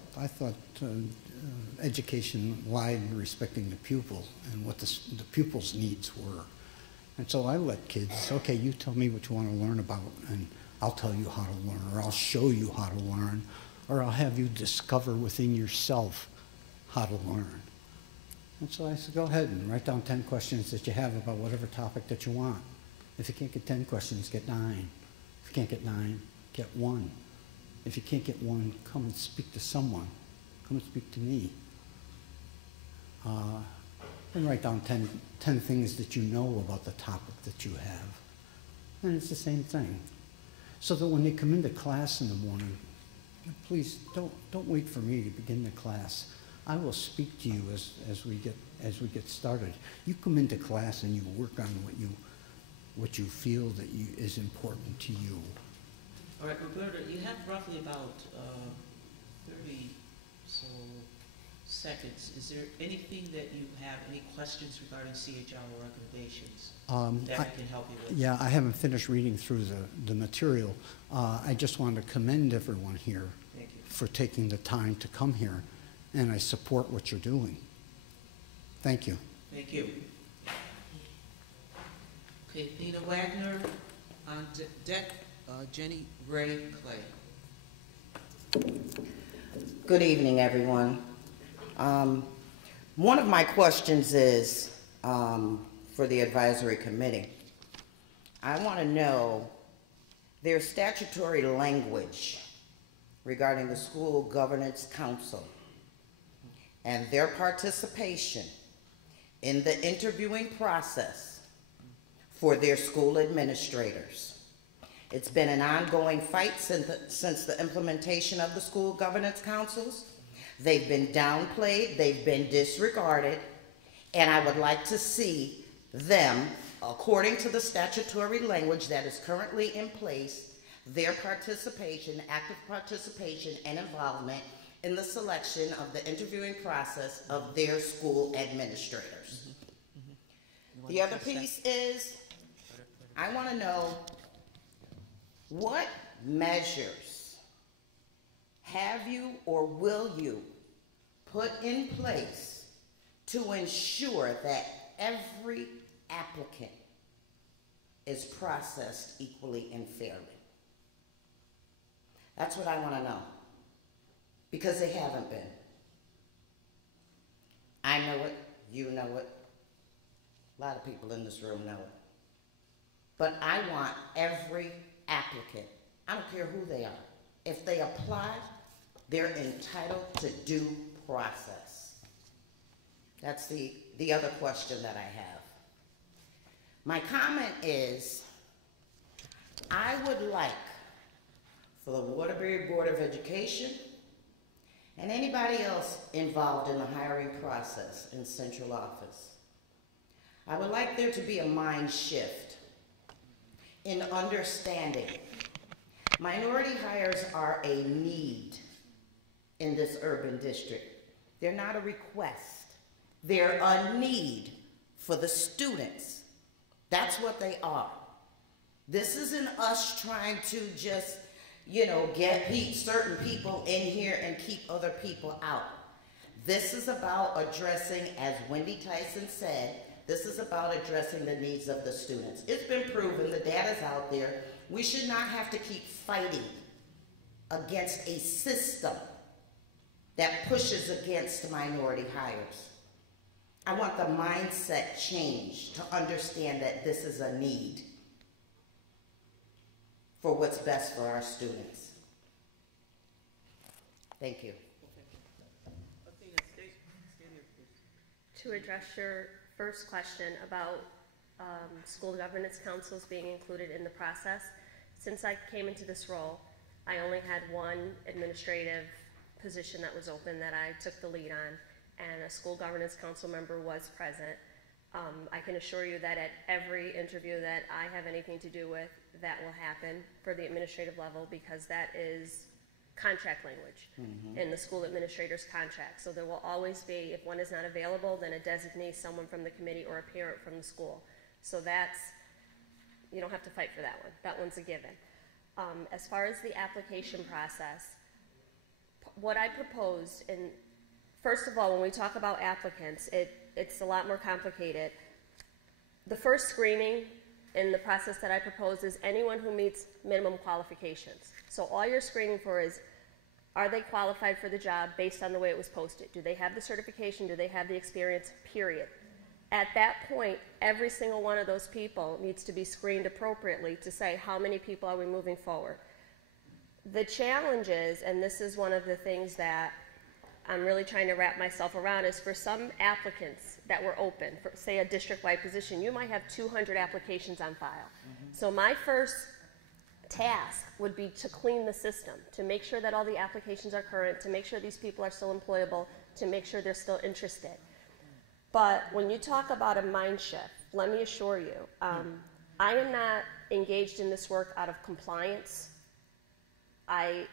education lied in respecting the pupil and what the pupil's needs were. And so I let kids, okay, you tell me what you want to learn about, and I'll tell you how to learn, or I'll show you how to learn, or I'll have you discover within yourself how to learn. And so I said, go ahead and write down 10 questions that you have about whatever topic that you want. If you can't get 10 questions, get 9. If you can't get 9, get 1. If you can't get 1, come and speak to someone. Come and speak to me. And write down 10 things that you know about the topic that you have. And it's the same thing. So that when they come into class in the morning, please don't wait for me to begin the class. I will speak to you as we get started. You come into class and you work on what you feel that is important to you. All right, Roberta, you have roughly about 30 so seconds. Is there anything that you have, any questions regarding CHRO recommendations that I can help you with? Yeah, I haven't finished reading through the material. I just want to commend everyone here for taking the time to come here, and I support what you're doing. Thank you. Thank you. Okay, Nina Wagner on deck. Jenny Ray Clay. Good evening, everyone. One of my questions is for the advisory committee. I want to know their statutory language regarding the School Governance Council and their participation in the interviewing process for their school administrators. It's been an ongoing fight since the implementation of the school governance councils. They've been downplayed, they've been disregarded, and I would like to see them, according to the statutory language that is currently in place, their participation, active participation and involvement in the selection of the interviewing process of their school administrators. The other piece is, I want to know, what measures have you or will you put in place to ensure that every applicant is processed equally and fairly? That's what I want to know, because they haven't been. I know it, you know it, a lot of people in this room know it. But I want every applicant, I don't care who they are, if they apply, they're entitled to due process. That's the other question that I have. My comment is, I would like for the Waterbury Board of Education and anybody else involved in the hiring process in central office, I would like there to be a mind shift in understanding minority hires are a need in this urban district. They're not a request. They're a need for the students. That's what they are. This isn't us trying to just, get certain people in here and keep other people out. This is about addressing, as Wendy Tyson said, this is about addressing the needs of the students. It's been proven, the data's out there, we should not have to keep fighting against a system that pushes against minority hires. I want the mindset change to understand that this is a need for what's best for our students. Thank you. To address your first question about school governance councils being included in the process, since I came into this role, I only had one administrative position that was open that I took the lead on, and a school governance council member was present. I can assure you that at every interview that I have anything to do with, that will happen for the administrative level, because that is contract language in the school administrator's contract. So there will always be, if one is not available, then a designee, someone from the committee, or a parent from the school. So that's, you don't have to fight for that one. That one's a given. As far as the application process, what I proposed, and first of all, when we talk about applicants, it's a lot more complicated. The first screening in the process that I propose is anyone who meets minimum qualifications. So all you're screening for is, are they qualified for the job based on the way it was posted? Do they have the certification? Do they have the experience? Period. At that point, every single one of those people needs to be screened appropriately to say how many people are we moving forward. The challenge is, and this is one of the things that I'm really trying to wrap myself around, is for some applicants that were open, for say a district-wide position, you might have 200 applications on file. So my first task would be to clean the system, to make sure that all the applications are current, to make sure these people are still employable, to make sure they're still interested. But when you talk about a mind shift, let me assure you, I am not engaged in this work out of compliance. I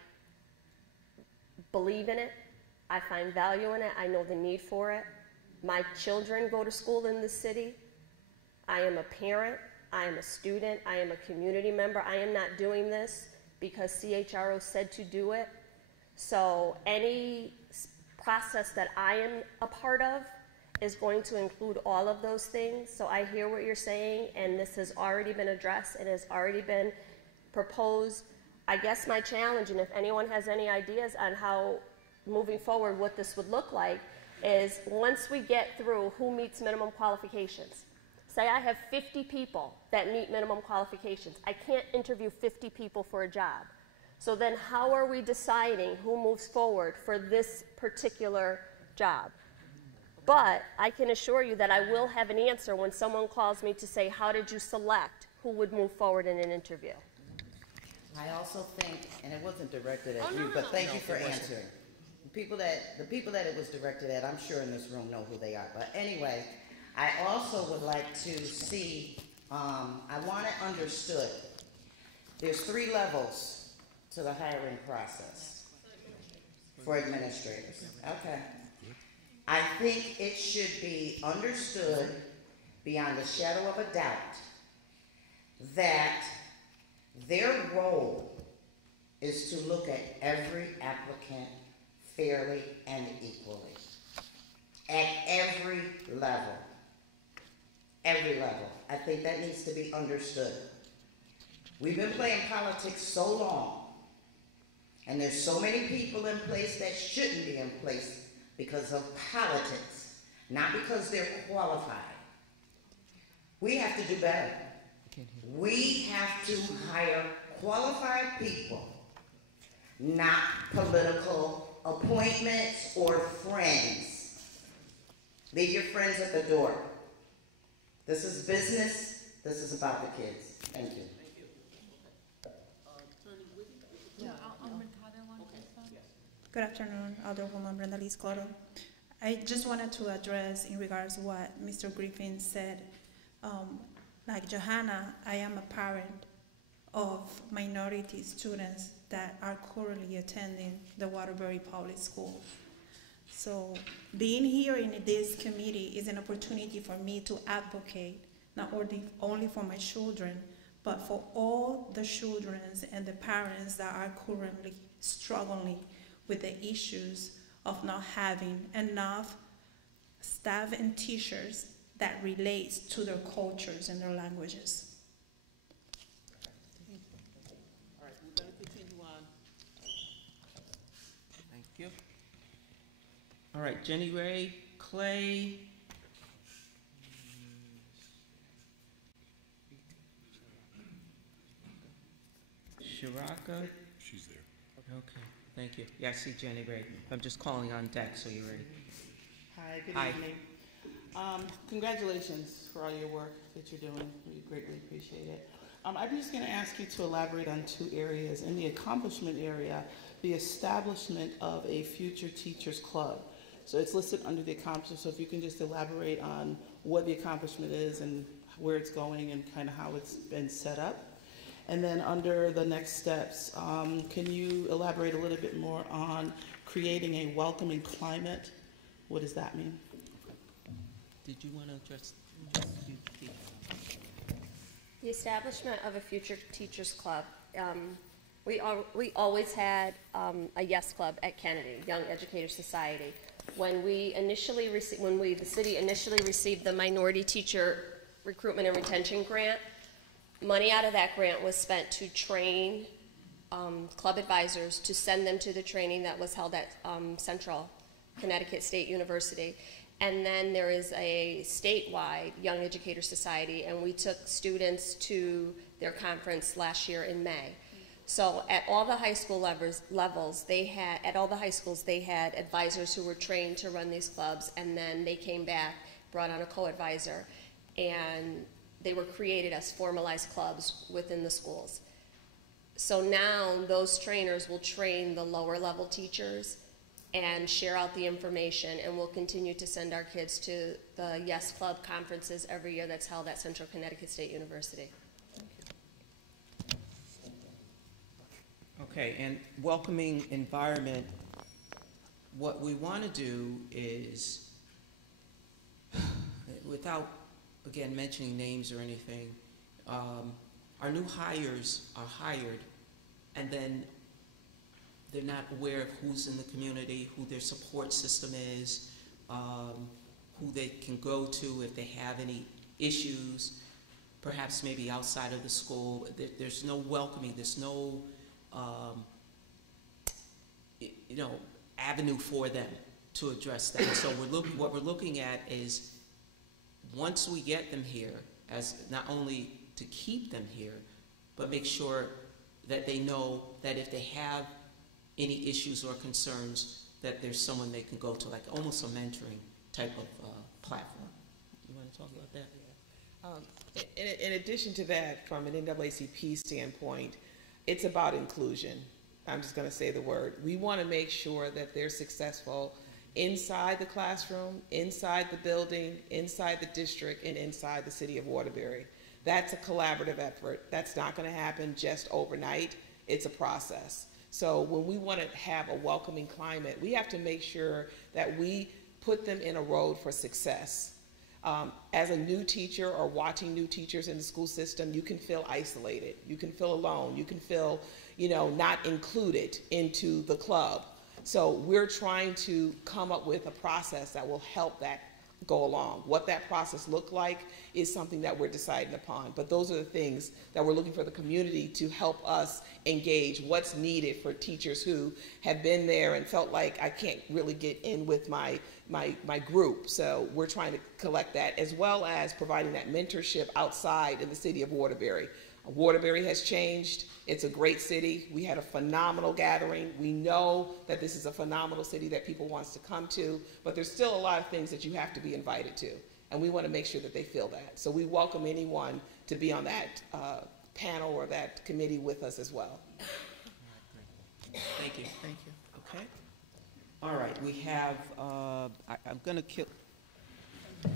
believe in it. I find value in it. I know the need for it. My children go to school in this city. I am a parent. I am a student. I am a community member. I am not doing this because CHRO said to do it. So any process that I am a part of is going to include all of those things. So I hear what you're saying, and this has already been addressed and has already been proposed. I guess my challenge, and if anyone has any ideas on how moving forward what this would look like, is once we get through who meets minimum qualifications. Say I have 50 people that meet minimum qualifications. I can't interview 50 people for a job. So then how are we deciding who moves forward for this particular job? But I can assure you that I will have an answer when someone calls me to say, how did you select who would move forward in an interview? I also think, and it wasn't directed at you, but thank you for answering. The people that it was directed at, I'm sure in this room know who they are. But anyway, I also would like to see, I want it understood. There's 3 levels to the hiring process for administrators. Okay. I think it should be understood beyond a shadow of a doubt that their role is to look at every applicant fairly and equally at every level. Every level. I think that needs to be understood. We've been playing politics so long, and there's so many people in place that shouldn't be in place because of politics, not because they're qualified. We have to do better. We have to hire qualified people, not political appointments or friends. Leave your friends at the door. This is business. This is about the kids. Thank you. Good afternoon, Alderwoman Brenda Lee Scotto. I just wanted to address in regards to what Mr. Griffin said. Like Johanna, I am a parent of minority students that are currently attending the Waterbury Public School. So being here in this committee is an opportunity for me to advocate not only for my children, but for all the children and the parents that are currently struggling with the issues of not having enough staff and teachers that relates to their cultures and their languages. All right, we're going to continue on. All right, Jenny Ray, Clay. Shiraka. She's there. Okay, thank you. Yeah, I see Jenny Ray. I'm just calling on deck, so you're ready. Hi, good Hi. evening. Congratulations for all your work that you're doing. We greatly appreciate it. I'm just going to ask you to elaborate on two areas. In the accomplishment area, the establishment of a future teachers club. So it's listed under the accomplishment, so if you can just elaborate on what the accomplishment is and where it's going and kind of how it's been set up. And then under the next steps, can you elaborate a little bit more on creating a welcoming climate? What does that mean? Did you want to address? The establishment of a future teachers club. We always had a YES club at Kennedy, Young Educator Society. When we initially received, the city initially received the Minority Teacher Recruitment and Retention Grant, money out of that grant was spent to train club advisors to send them to the training that was held at Central Connecticut State University. And then there is a statewide Young Educator Society, and we took students to their conference last year in May. So at all the high school levels, at all the high schools, they had advisors who were trained to run these clubs, and then they came back, brought on a co-advisor, and they were created as formalized clubs within the schools. So now those trainers will train the lower level teachers and share out the information, and we'll continue to send our kids to the YES Club conferences every year that's held at Central Connecticut State University. Okay, and welcoming environment, what we want to do is, without, again, mentioning names or anything, our new hires are hired, and then they're not aware of who's in the community, who their support system is, who they can go to if they have any issues, perhaps maybe outside of the school. There's no welcoming, there's no avenue for them to address that. So what we're looking at is, once we get them here, as not only to keep them here, but make sure that they know that if they have any issues or concerns, that there's someone they can go to, like almost a mentoring type of platform. You want to talk about that? In addition to that, from an NAACP standpoint, it's about inclusion. I'm just going to say the word. We want to make sure that they're successful inside the classroom, inside the building, inside the district, and inside the city of Waterbury. That's a collaborative effort. That's not going to happen just overnight. It's a process. So when we want to have a welcoming climate, we have to make sure that we put them in a road for success. As a new teacher or watching new teachers in the school system, you can feel isolated. You can feel alone. You can feel, not included into the club. So we're trying to come up with a process that will help that go along. What that process look like is something that we're deciding upon. But those are the things that we're looking for the community to help us engage what's needed for teachers who have been there and felt like I can't really get in with my group. So we're trying to collect that, as well as providing that mentorship outside in the city of Waterbury. Waterbury has changed. It's a great city. We had a phenomenal gathering. We know that this is a phenomenal city that people want to come to, but there's still a lot of things that you have to be invited to, and we want to make sure that they feel that. So we welcome anyone to be on that panel or that committee with us as well. Thank you. Thank you. Okay. All right, we have, I'm going to kill. No,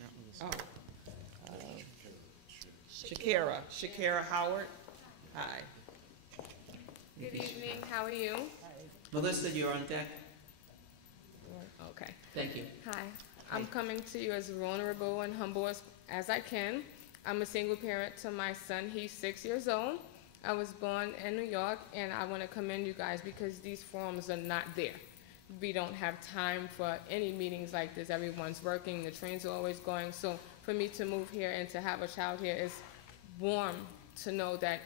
not Melissa. Shakira Howard. Hi. Good evening. How are you? Melissa, you're on deck. Okay. Thank you. Hi. I'm coming to you as vulnerable and humble as I can. I'm a single parent to my son. He's 6 years old. I was born in New York, and I want to commend you guys because these forums are not there. We don't have time for any meetings like this. Everyone's working. The trains are always going. So for me to move here and to have a child here is warm to know that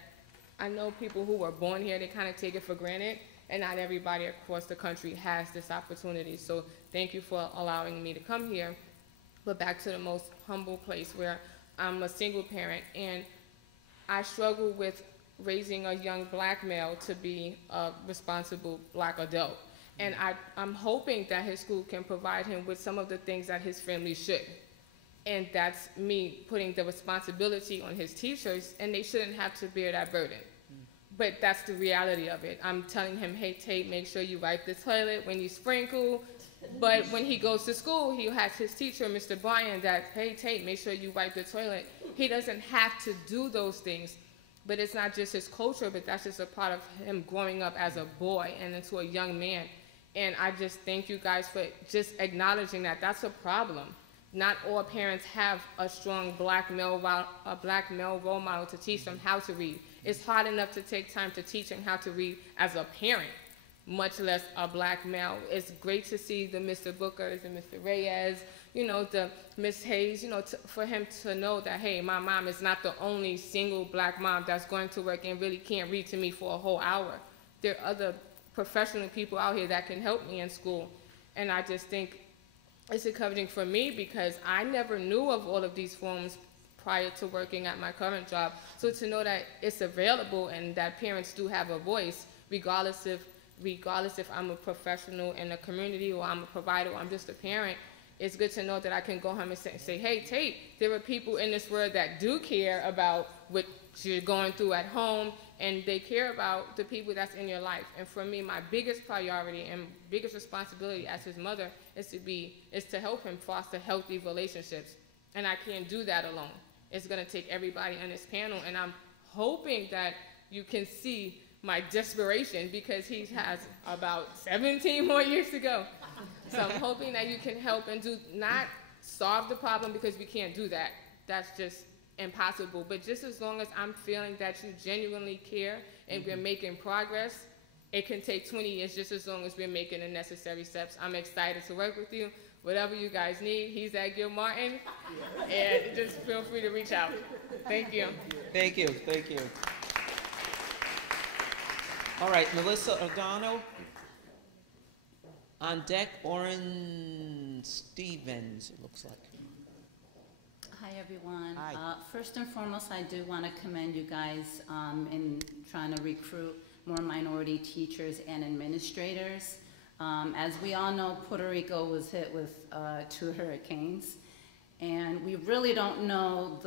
I know people who were born here, they kind of take it for granted, and not everybody across the country has this opportunity. So thank you for allowing me to come here. But back to the most humble place where I'm a single parent, and I struggle with raising a young black male to be a responsible black adult. And I'm hoping that his school can provide him with some of the things that his family should. And that's me putting the responsibility on his teachers, and they shouldn't have to bear that burden. But that's the reality of it. I'm telling him, hey, Tate, make sure you wipe the toilet when you sprinkle. But when he goes to school, he has his teacher, Mr. Bryan, that, hey, Tate, make sure you wipe the toilet. He doesn't have to do those things. But it's not just his culture, but that's just a part of him growing up as a boy and into a young man. And I just thank you guys for just acknowledging that that's a problem. Not all parents have a strong black male role model to teach them how to read. It's hard enough to take time to teach them how to read as a parent, much less a black male. It's great to see the Mr. Bookers and Mr. Reyes, you know, the Miss Hayes, you know, for him to know that, hey, my mom is not the only single black mom that's going to work and really can't read to me for a whole hour. There are other professional people out here that can help me in school. And I just think it's encouraging for me because I never knew of all of these forms prior to working at my current job. So to know that it's available and that parents do have a voice, regardless if I'm a professional in the community or I'm a provider or I'm just a parent, it's good to know that I can go home and say, hey, Tate, there are people in this world that do care about what you're going through at home, and they care about the people that's in your life. And for me, my biggest priority and biggest responsibility as his mother is to help him foster healthy relationships. And I can't do that alone. It's gonna take everybody on this panel, and I'm hoping that you can see my desperation because he has about 17 more years to go. So I'm hoping that you can help and not solve the problem because we can't do that. That's just impossible. But just as long as I'm feeling that you genuinely care and we're making progress, it can take 20 years just as long as we're making the necessary steps. I'm excited to work with you. Whatever you guys need, he's at Gilmartin, and just feel free to reach out. Thank you. Thank you, thank you. All right, Melissa O'Donnell. On deck, Oren Stevens, it looks like. Hi, everyone. Hi. First and foremost, I do want to commend you guys in trying to recruit more minority teachers and administrators. As we all know, Puerto Rico was hit with 2 hurricanes, and we really don't know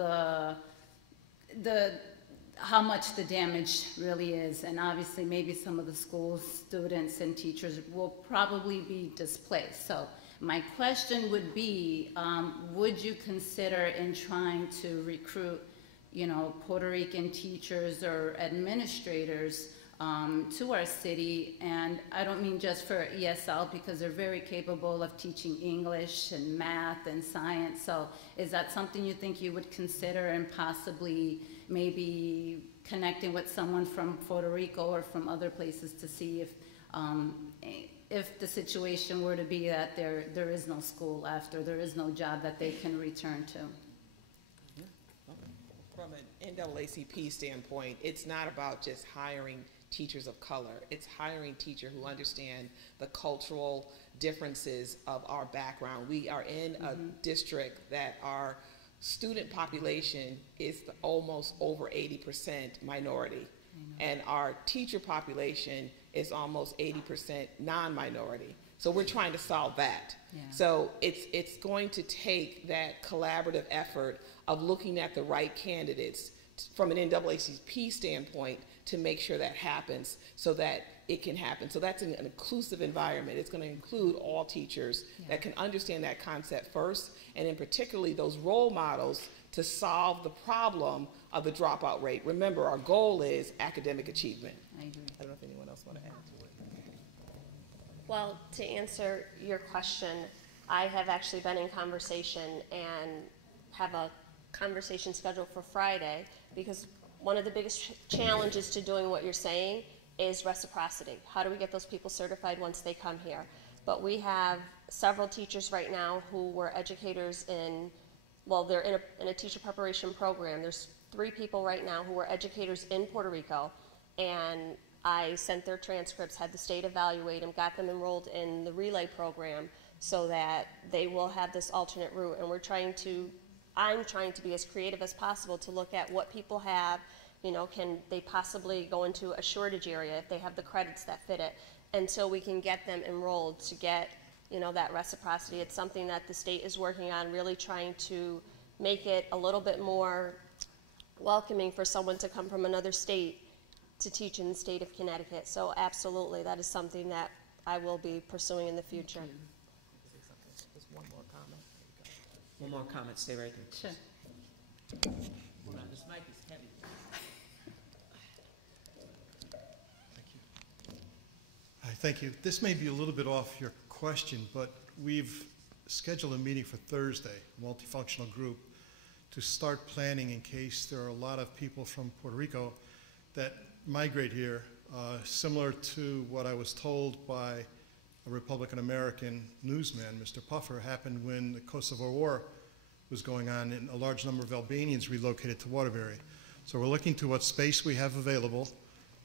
how much the damage really is, and obviously maybe some of the school students and teachers will probably be displaced. So my question would be, would you consider in trying to recruit, you know, Puerto Rican teachers or administrators to our city? And I don't mean just for ESL, because they're very capable of teaching English and math and science. So is that something you think you would consider, and possibly maybe connecting with someone from Puerto Rico or from other places to see if the situation were to be that there is no school left or there is no job that they can return to? From an NAACP standpoint, it's not about just hiring teachers of color. It's hiring teachers who understand the cultural differences of our background. We are in a district that our student population is almost over 80% minority, and our teacher population is almost 80% non-minority. So we're trying to solve that. Yeah. So it's going to take that collaborative effort of looking at the right candidates from an NAACP standpoint to make sure that happens so that it can happen. So that's an inclusive environment. It's going to include all teachers that can understand that concept first, and in particularly those role models to solve the problem of the dropout rate. Remember, our goal is academic achievement. I agree. I don't know if anyone else want to add to it. Well, to answer your question, I have actually been in conversation and have a conversation scheduled for Friday, because one of the biggest challenges to doing what you're saying is reciprocity. How do we get those people certified once they come here? But we have several teachers right now who were educators in, well, they're in a teacher preparation program. There's 3 people right now who are educators in Puerto Rico, and I sent their transcripts, had the state evaluate them, got them enrolled in the relay program so that they will have this alternate route. And I'm trying to be as creative as possible to look at what people have. You know, can they possibly go into a shortage area if they have the credits that fit it, until we can get them enrolled to get, you know, that reciprocity. It's something that the state is working on, really trying to make it a little bit more welcoming for someone to come from another state to teach in the state of Connecticut. So absolutely, that is something that I will be pursuing in the future. Just one more comment. One more comment, stay right there. Sure. Hold on, this mic is heavy. Hi, thank you. This may be a little bit off your question, but we've scheduled a meeting for Thursday, multifunctional group, to start planning in case there are a lot of people from Puerto Rico that migrate here, similar to what I was told by a Republican-American newsman, Mr. Puffer, happened when the Kosovo War was going on and a large number of Albanians relocated to Waterbury. So we're looking to what space we have available,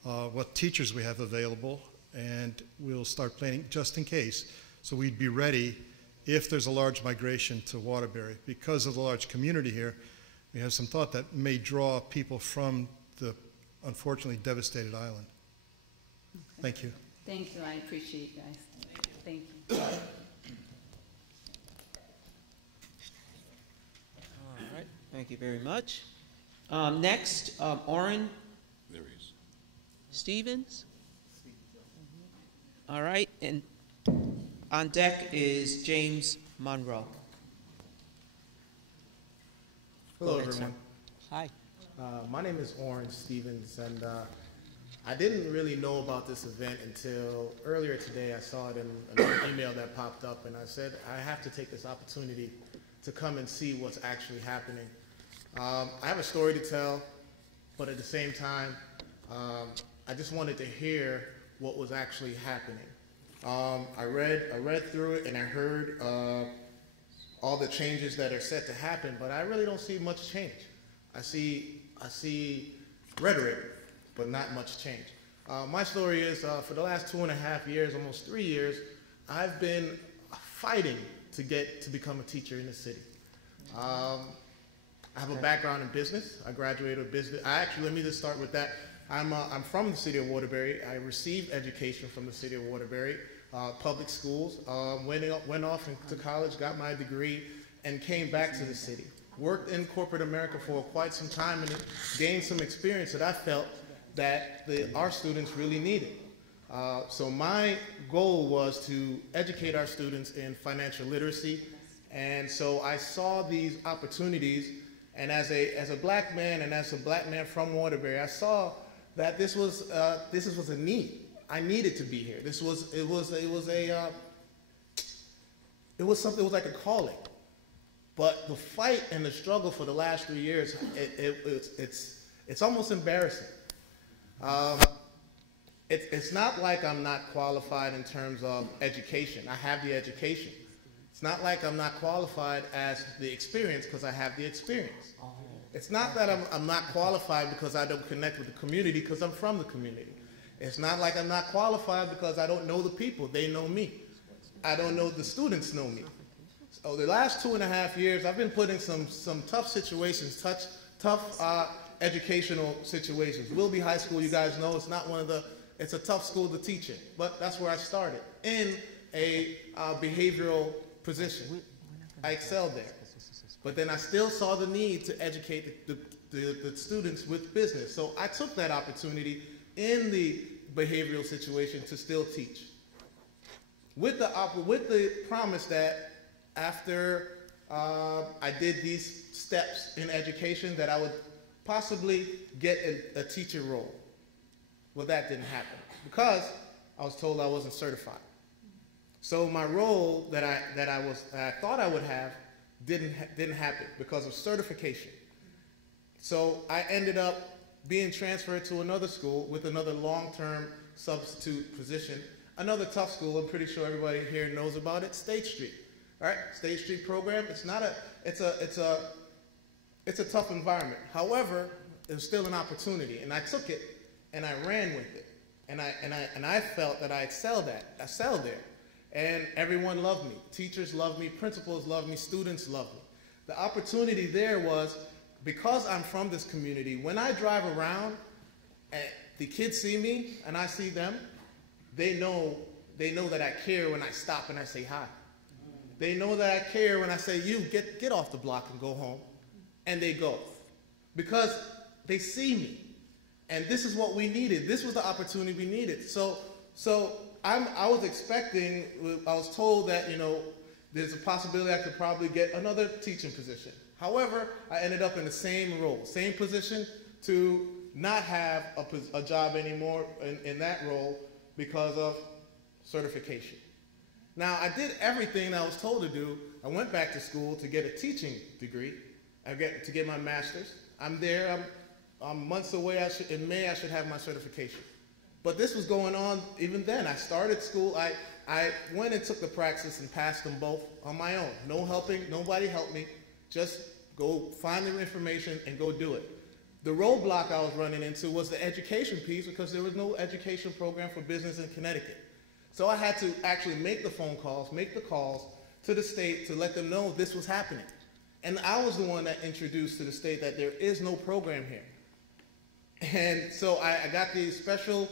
what teachers we have available, and we'll start planning just in case. So we'd be ready if there's a large migration to Waterbury. Because of the large community here, we have some thought that may draw people from the unfortunately devastated island. Okay. Thank you. Thank you, I appreciate you guys. Thank you. All right, thank you very much. Next, Orrin There he is. Stevens. All right, and on deck is James Monroe. Hello, Go ahead, everyone. sir. Hi. My name is Orrin Stevens, and I didn't really know about this event until earlier today. I saw it in an email that popped up, and I said, I have to take this opportunity to come and see what's actually happening. I have a story to tell, but at the same time, I just wanted to hear what was actually happening. I read through it, and I heard all the changes that are set to happen, but I really don't see much change. I see rhetoric, but not much change. My story is, for the last 2.5 years, almost 3 years, I've been fighting to become a teacher in the city. I have a background in business. I graduated with business. Let me just start with that. I'm from the city of Waterbury. I received education from the city of Waterbury, public schools, went off into college, got my degree, and came back to the city. Worked in corporate America for quite some time and gained some experience that I felt that our students really needed. So my goal was to educate our students in financial literacy, and so I saw these opportunities, and as a black man and as a black man from Waterbury, I saw that this was a need. I needed to be here. It was like a calling. But the fight and the struggle for the last 3 years, it's almost embarrassing. It's not like I'm not qualified in terms of education. I have the education. It's not like I'm not qualified as the experience, because I have the experience. It's not that I'm not qualified because I don't connect with the community, because I'm from the community. It's not like I'm not qualified because I don't know the people. They know me. I don't know the students know me. So the last 2.5 years, I've been put in some tough situations, tough educational situations. Wilby High School, you guys know, it's a tough school to teach in, but that's where I started, in a behavioral position. I excelled there. But then I still saw the need to educate the students with business. So I took that opportunity in the behavioral situation to still teach. With the promise that after I did these steps in education, that I would possibly get a teacher role. Well, that didn't happen because I was told I wasn't certified. So my role that I thought I would have didn't happen because of certification. So I ended up being transferred to another school with another long-term substitute position, another tough school. I'm pretty sure everybody here knows about it, State Street. All right, State Street program. It's a tough environment. However, it was still an opportunity, and I took it and I ran with it. And I felt that I excelled there. And everyone loved me. Teachers loved me, principals loved me, students loved me. The opportunity there was, because I'm from this community, when I drive around and the kids see me and I see them, they know that I care when I stop and I say hi. They know that I care when I say, you, get off the block and go home. And they go. Because they see me. And this is what we needed. This was the opportunity we needed. So I was expecting, I was told that, there's a possibility I could probably get another teaching position. However, I ended up in the same role, same position, to not have a job anymore in that role because of certification. Now, I did everything I was told to do. I went back to school to get a teaching degree, to get my master's. I'm there. I'm months away. In May, I should have my certification. But this was going on even then. I started school. I went and took the practice and passed them both on my own. No helping. Nobody helped me. Just go find the information and go do it. The roadblock I was running into was the education piece, because there was no education program for business in Connecticut. So I had to actually make the phone calls, make the calls to the state to let them know this was happening. And I was the one that introduced to the state that there is no program here. And so I got a special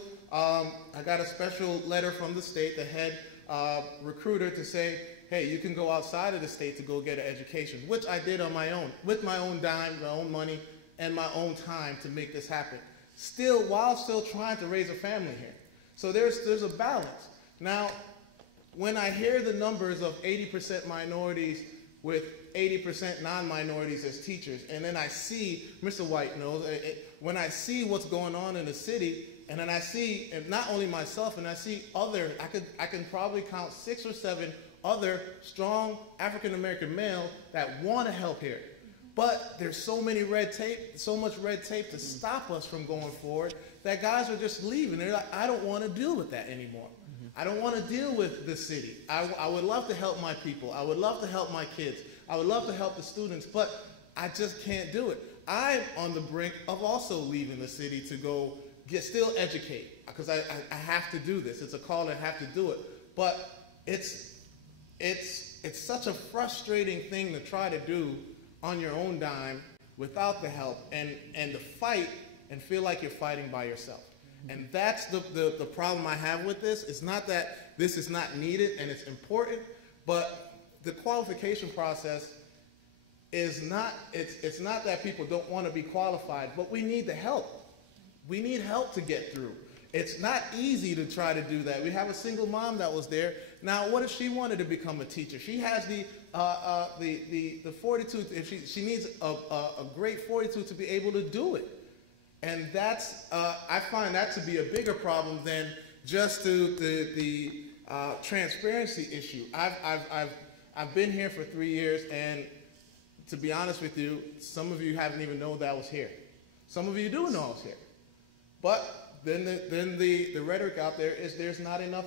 letter from the state, the head recruiter, to say, hey, you can go outside of the state to go get an education, which I did on my own, with my own dime, my own money, and my own time to make this happen. While still trying to raise a family here. So there's a balance. Now, when I hear the numbers of 80% minorities with 80% non-minorities as teachers, and then I see, Mr. White knows, when I see what's going on in the city, and then I see, and not only myself, and I see other, I can probably count 6 or 7 other strong African-American males that want to help here. But there's so much red tape to stop us from going forward, that guys are just leaving. They're like, I don't want to deal with that anymore. I don't want to deal with the city. I would love to help my people. I would love to help my kids. I would love to help the students, but I just can't do it. I'm on the brink of also leaving the city to go still educate, because I have to do this. It's a call, I have to do it. But it's such a frustrating thing to try to do on your own dime without the help and to fight and feel like you're fighting by yourself. And that's the problem I have with this. It's not that this is not needed and it's important, but the qualification process is not, it's not that people don't want to be qualified, but we need the help. We need help to get through. It's not easy to try to do that. We have a single mom that was there. Now, what if she wanted to become a teacher? She has the fortitude. If she needs a great fortitude to be able to do it. And that's, I find that to be a bigger problem than just the transparency issue. I've been here for 3 years, and to be honest with you, some of you haven't even known that I was here. Some of you do know I was here. But then the rhetoric out there is there's not enough,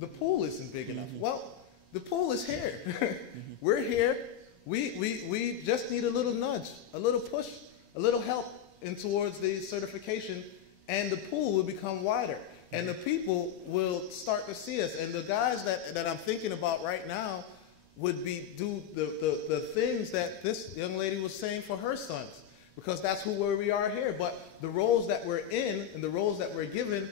the pool isn't big enough. Well, the pool is here. We're here. We just need a little nudge, a little push, a little help in towards the certification, and the pool will become wider. And the people will start to see us. And the guys that I'm thinking about right now would do the things that this young lady was saying for her sons, because that's where we are here. But the roles that we're in and the roles that we're given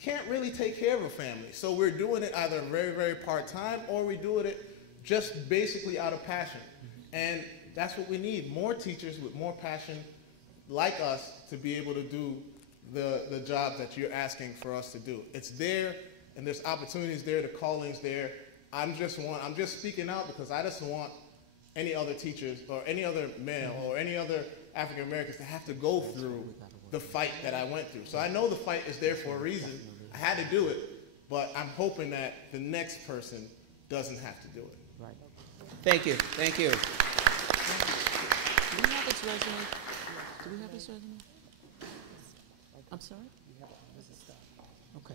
can't really take care of a family. So we're doing it either very, very part-time, or we're doing it just basically out of passion. And that's what we need, more teachers with more passion like us to be able to do the job that you're asking for us to do. It's there, and there's opportunities there, the calling's there. I'm just speaking out because I just want any other teachers or any other male or any other African Americans to have to go through the fight that I went through. So I know the fight is there for a reason. I had to do it, but I'm hoping that the next person doesn't have to do it. Right. Thank you. Thank you. Do we have his resume? Do we have his resume? I'm sorry? Okay.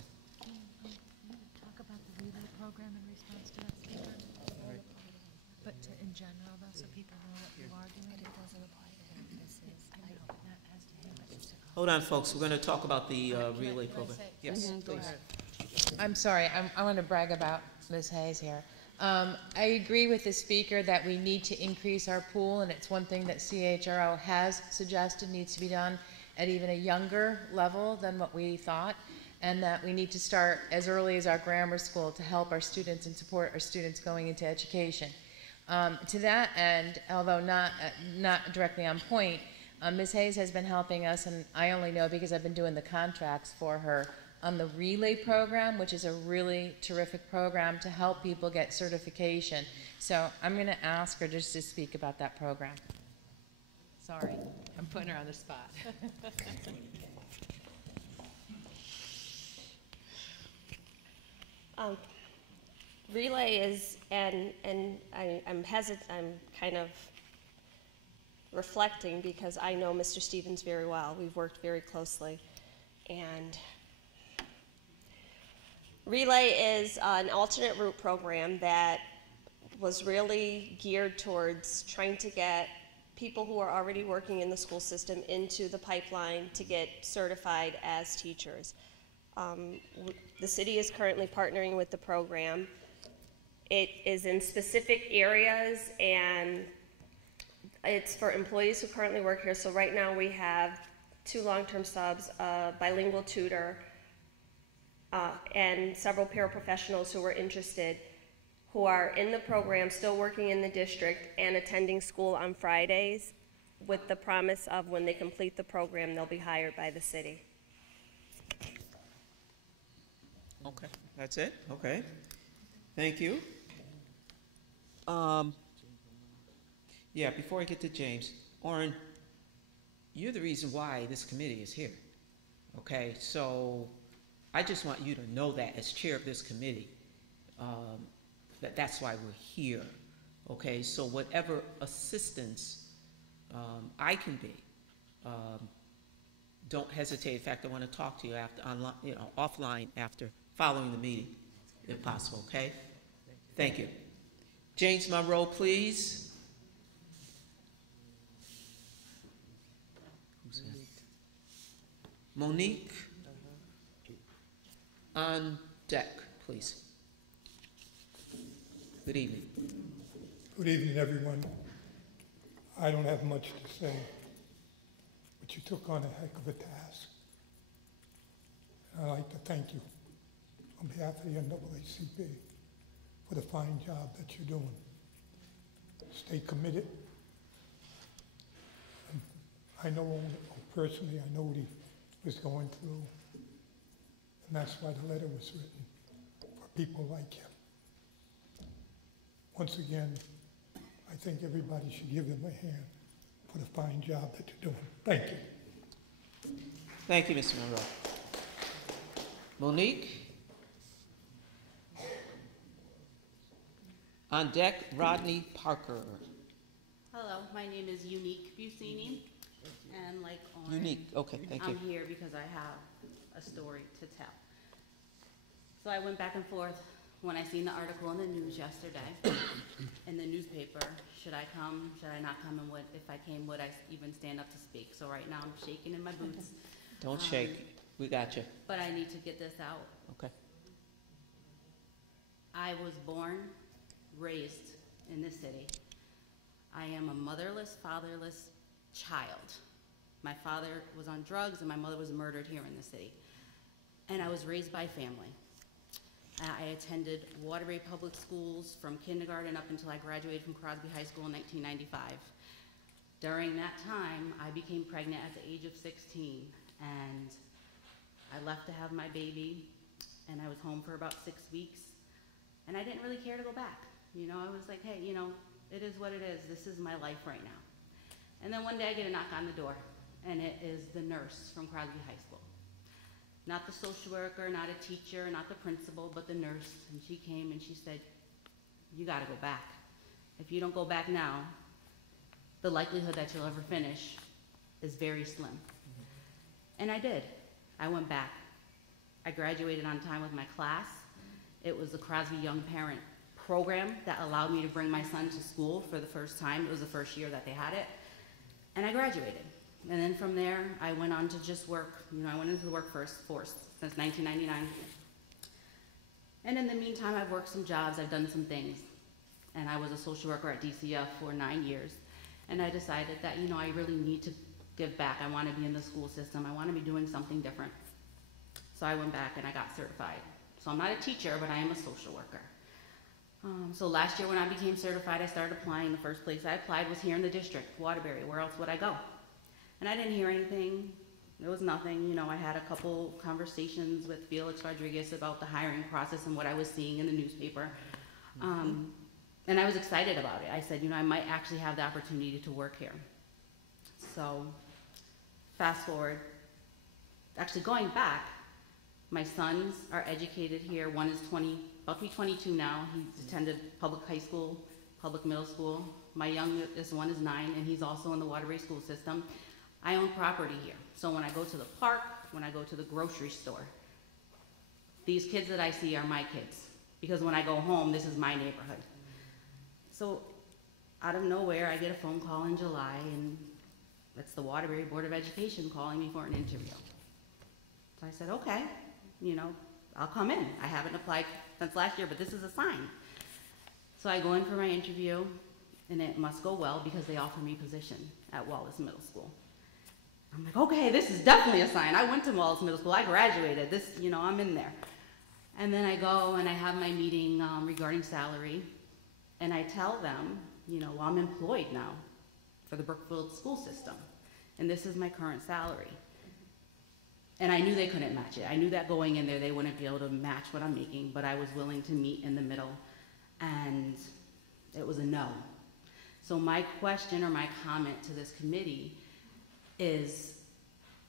Talk about the relay program in response to that statement. But in general, though, so people know what you are doing. But it doesn't apply to him. This is, I know, but not as to him, but just to Hold on, folks, we're gonna talk about the relay program. Yes, please. I'm sorry, I want to brag about Ms. Hayes here. I agree with the speaker that we need to increase our pool, and it's one thing that CHRO has suggested needs to be done at even a younger level than what we thought, and that we need to start as early as our grammar school to help our students and support our students going into education. To that end, although not directly on point, Ms. Hayes has been helping us, and I only know because I've been doing the contracts for her, on the relay program, which is a really terrific program to help people get certification. So I'm going to ask her just to speak about that program. Sorry, I'm putting her on the spot. Relay is, and I'm kind of reflecting because I know Mr. Stevens very well. We've worked very closely, and Relay is an alternate route program that was really geared towards trying to get people who are already working in the school system into the pipeline to get certified as teachers. The city is currently partnering with the program. It is in specific areas, and it's for employees who currently work here. So right now we have 2 long-term subs, a bilingual tutor, and several paraprofessionals who are interested, who are in the program, still working in the district and attending school on Fridays, with the promise of when they complete the program, they'll be hired by the city. Okay, that's it? Okay. Thank you. Yeah, before I get to James, Orrin, you're the reason why this committee is here. Okay, so I just want you to know that as chair of this committee, that's why we're here. Okay, so whatever assistance I can be, don't hesitate. In fact, I want to talk to you after online, offline after following the meeting, if possible. Okay. Thank you. James Monroe, please. Who's that? Monique. On deck, please. Good evening. Good evening, everyone. I don't have much to say, but you took on a heck of a task. And I'd like to thank you on behalf of the NAACP for the fine job that you're doing. Stay committed. And I know personally, I know what he was going through, and that's why the letter was written, for people like him. Once again, I think everybody should give him a hand for the fine job that you're doing. Thank you. Thank you, Mr. Monroe. Monique? On deck, Rodney Parker. Hello, my name is Unique Busini, and like Orrin, Unique, okay, thank you. I'm here because I have a story to tell. So I went back and forth when I seen the article in the news yesterday, in the newspaper. Should I come? Should I not come? And if I came, would I even stand up to speak? So right now I'm shaking in my boots. Don't shake. We got you. But I need to get this out. Okay. I was born, raised in this city. I am a motherless, fatherless child. My father was on drugs and my mother was murdered here in the city. And I was raised by family. I attended Waterbury Public Schools from kindergarten up until I graduated from Crosby High School in 1995. During that time, I became pregnant at the age of 16, and I left to have my baby, and I was home for about 6 weeks, and I didn't really care to go back. You know, I was like, hey, you know, it is what it is. This is my life right now. And then one day I get a knock on the door, and it is the nurse from Crosby High School. Not the social worker, not a teacher, not the principal, but the nurse. And she came and she said, you gotta go back. If you don't go back now, the likelihood that you'll ever finish is very slim. And I did. I went back. I graduated on time with my class. It was the Crosby Young Parent program that allowed me to bring my son to school for the first time. It was the first year that they had it. And I graduated. And then from there, I went on to just work. You know, I went into the workforce since 1999. And in the meantime, I've worked some jobs, I've done some things. And I was a social worker at DCF for 9 years. And I decided that, you know, I really need to give back. I want to be in the school system. I want to be doing something different. So I went back and I got certified. So I'm not a teacher, but I am a social worker. So last year when I became certified, I started applying. The first place I applied was here in the district, Waterbury. Where else would I go? And I didn't hear anything. There was nothing. You know, I had a couple conversations with Felix Rodriguez about the hiring process and what I was seeing in the newspaper. And I was excited about it. I said, you know, I might actually have the opportunity to work here. So fast forward, actually going back, my sons are educated here. One is about to be 22 now. He's attended public high school, public middle school. My youngest one is 9, and he's also in the Waterbury school system. I own property here. So when I go to the park, when I go to the grocery store, these kids that I see are my kids. Because when I go home, this is my neighborhood. So out of nowhere, I get a phone call in July, and it's the Waterbury Board of Education calling me for an interview. So I said, okay, you know, I'll come in. I haven't applied since last year, but this is a sign. So I go in for my interview, and it must go well because they offer me a position at Wallace Middle School. I'm like, okay, this is definitely a sign. I went to Wallace Middle School. I graduated. This, you know, I'm in there. And then I go and I have my meeting regarding salary, and I tell them, you know, well, I'm employed now for the Brookfield school system, and this is my current salary. And I knew they couldn't match it. I knew that going in there, they wouldn't be able to match what I'm making, but I was willing to meet in the middle, and it was a no. So my question or my comment to this committee is,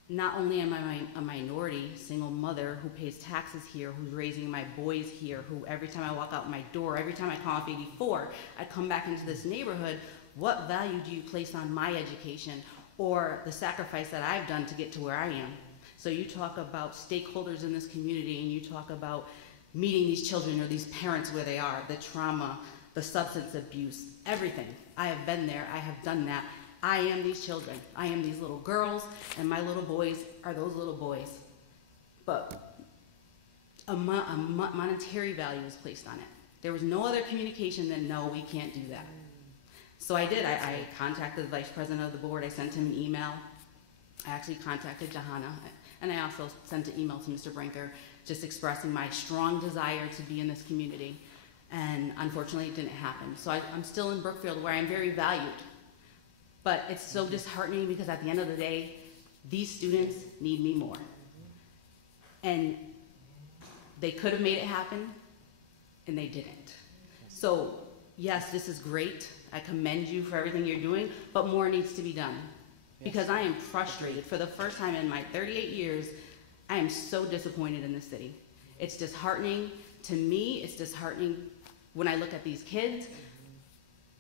not only am I a minority single mother who pays taxes here, who's raising my boys here, who every time I walk out my door, every time I call off 84, I come back into this neighborhood, what value do you place on my education or the sacrifice that I've done to get to where I am? So you talk about stakeholders in this community, and you talk about meeting these children or these parents where they are, the trauma, the substance abuse, everything. I have been there, I have done that. I am these children. I am these little girls, and my little boys are those little boys. But a monetary value is placed on it. There was no other communication than, no, we can't do that. So I did. I contacted the vice president of the board. I sent him an email. I actually contacted Johanna, and I also sent an email to Mr. Brinker just expressing my strong desire to be in this community. And unfortunately, it didn't happen. So I'm still in Brookfield, where I'm very valued. But it's so disheartening because at the end of the day, these students need me more. And they could have made it happen, and they didn't. So yes, this is great. I commend you for everything you're doing, but more needs to be done. Because I am frustrated. For the first time in my 38 years, I am so disappointed in this city. It's disheartening to me. It's disheartening when I look at these kids.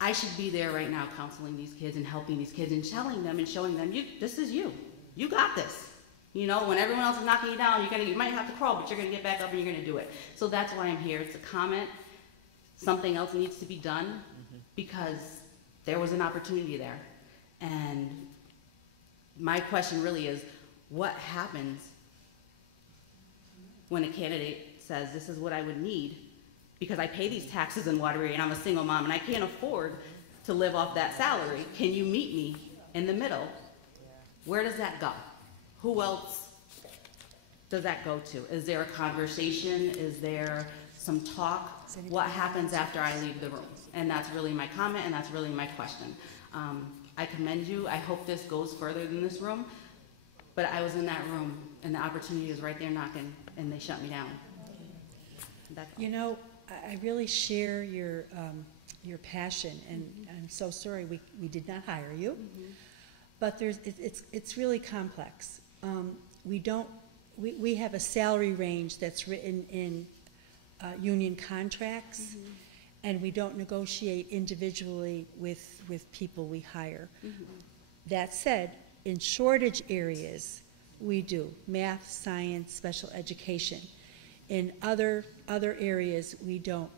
I should be there right now counseling these kids and helping these kids and telling them and showing them, this is you. You got this. You know, when everyone else is knocking you down, you might have to crawl, but you're going to get back up and you're going to do it. So that's why I'm here. It's a comment. Something else needs to be done because there was an opportunity there. And my question really is, what happens when a candidate says, this is what I would need, because I pay these taxes in Waterbury and I'm a single mom and I can't afford to live off that salary. Can you meet me in the middle? Where does that go? Who else does that go to? Is there a conversation? Is there some talk? What happens after I leave the room? And that's really my comment, and that's really my question. I commend you. I hope this goes further than this room, but I was in that room and the opportunity was right there knocking and they shut me down. You know, I really share your passion, and I'm so sorry we did not hire you. But it's really complex. We have a salary range that's written in union contracts, and we don't negotiate individually with people we hire. That said, in shortage areas, we do math, science, special education. In other areas, we don't.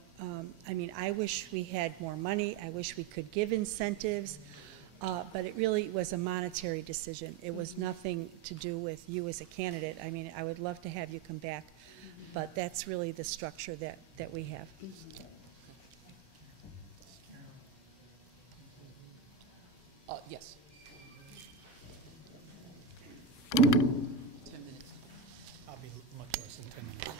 I mean, I wish we had more money. I wish we could give incentives. but it really was a monetary decision. It was nothing to do with you as a candidate. I mean, I would love to have you come back, but that's really the structure that we have. Yes. 10 minutes. I'll be much less than 10 minutes.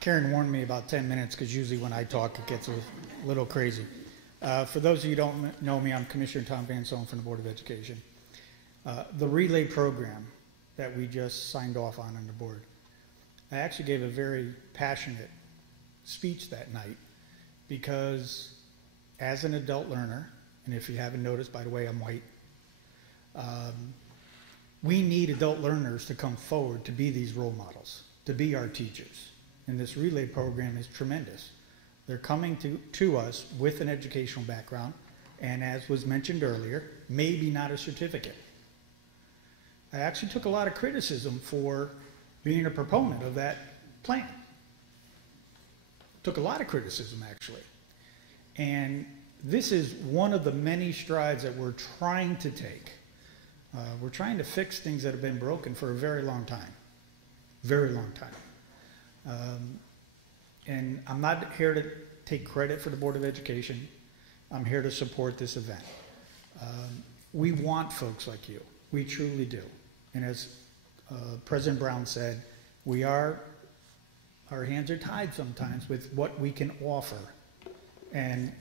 Karen warned me about 10 minutes because usually when I talk it gets a little crazy. For those of you who don't know me, I'm Commissioner Tom Van Soen from the Board of Education. The relay program that we just signed off on the board, I actually gave a very passionate speech that night because as an adult learner, and if you haven't noticed, by the way, I'm white, we need adult learners to come forward to be these role models, to be our teachers. And this relay program is tremendous. They're coming to us with an educational background, and as was mentioned earlier, maybe not a certificate. I actually took a lot of criticism for being a proponent of that plan. Took a lot of criticism, actually. And this is one of the many strides that we're trying to take. We're trying to fix things that have been broken for a very long time. Very long time. And I'm not here to take credit for the Board of Education. I'm here to support this event. We want folks like you. We truly do. And as President Brown said, our hands are tied sometimes with what we can offer. And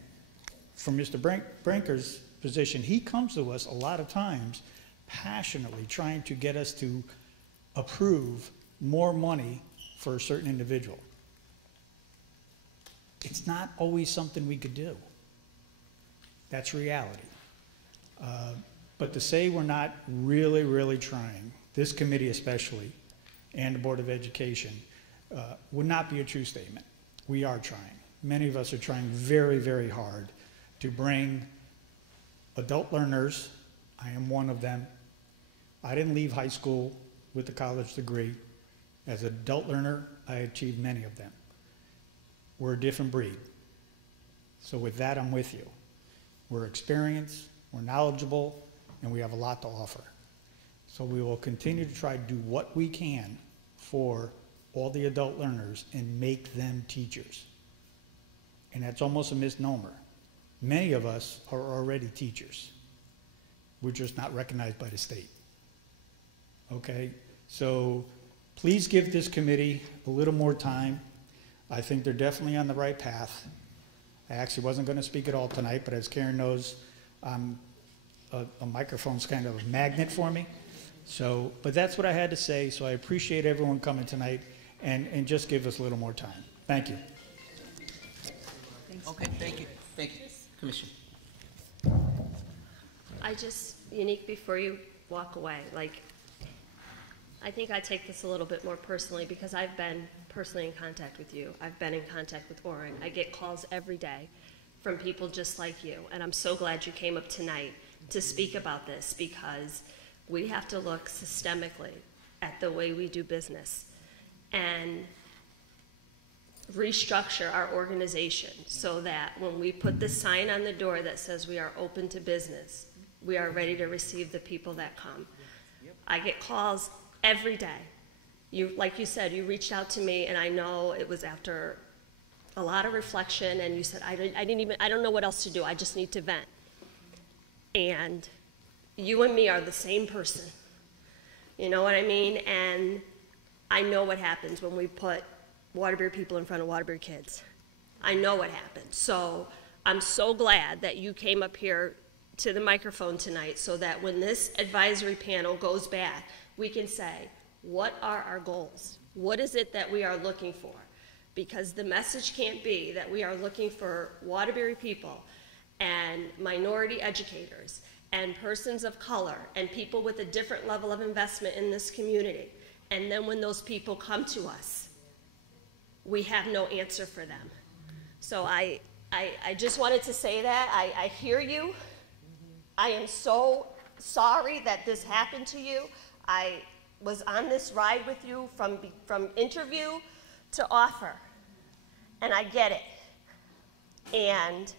from Mr. Brinker's position, he comes to us a lot of times passionately trying to get us to approve more money for a certain individual. It's not always something we could do. That's reality. But to say we're not really, really trying, this committee especially, and the Board of Education, would not be a true statement. We are trying. Many of us are trying very, very hard to bring adult learners. I am one of them. I didn't leave high school with a college degree. As an adult learner, I achieved many of them. We're a different breed. So with that, I'm with you. We're experienced, we're knowledgeable, and we have a lot to offer. So we will continue to try to do what we can for all the adult learners and make them teachers. And that's almost a misnomer. Many of us are already teachers. We're just not recognized by the state. Okay? So please give this committee a little more time. I think they're definitely on the right path. I actually wasn't going to speak at all tonight, but as Karen knows, a microphone's kind of a magnet for me. So, but that's what I had to say, so I appreciate everyone coming tonight, and just give us a little more time. Thank you. Okay, thank you. Thank you. Commissioner. I just, Unique, before you walk away, like, I think I take this a little bit more personally because I've been personally in contact with you. I've been in contact with Orrin. I get calls every day from people just like you, and I'm so glad you came up tonight to speak about this because we have to look systemically at the way we do business and restructure our organization so that when we put the sign on the door that says we are open to business, we are ready to receive the people that come. I get calls every day. You, like you said, you reached out to me, and I know it was after a lot of reflection, and you said, I don't know what else to do. I just need to vent. And you and me are the same person. You know what I mean? And I know what happens when we put Waterbury people in front of Waterbury kids. I know what happens. So I'm so glad that you came up here to the microphone tonight so that when this advisory panel goes back, we can say, what are our goals? What is it that we are looking for? Because the message can't be that we are looking for Waterbury people and minority educators and persons of color and people with a different level of investment in this community. And then when those people come to us, we have no answer for them. So I just wanted to say that. I hear you. I am so sorry that this happened to you. I was on this ride with you from interview to offer, and I get it. And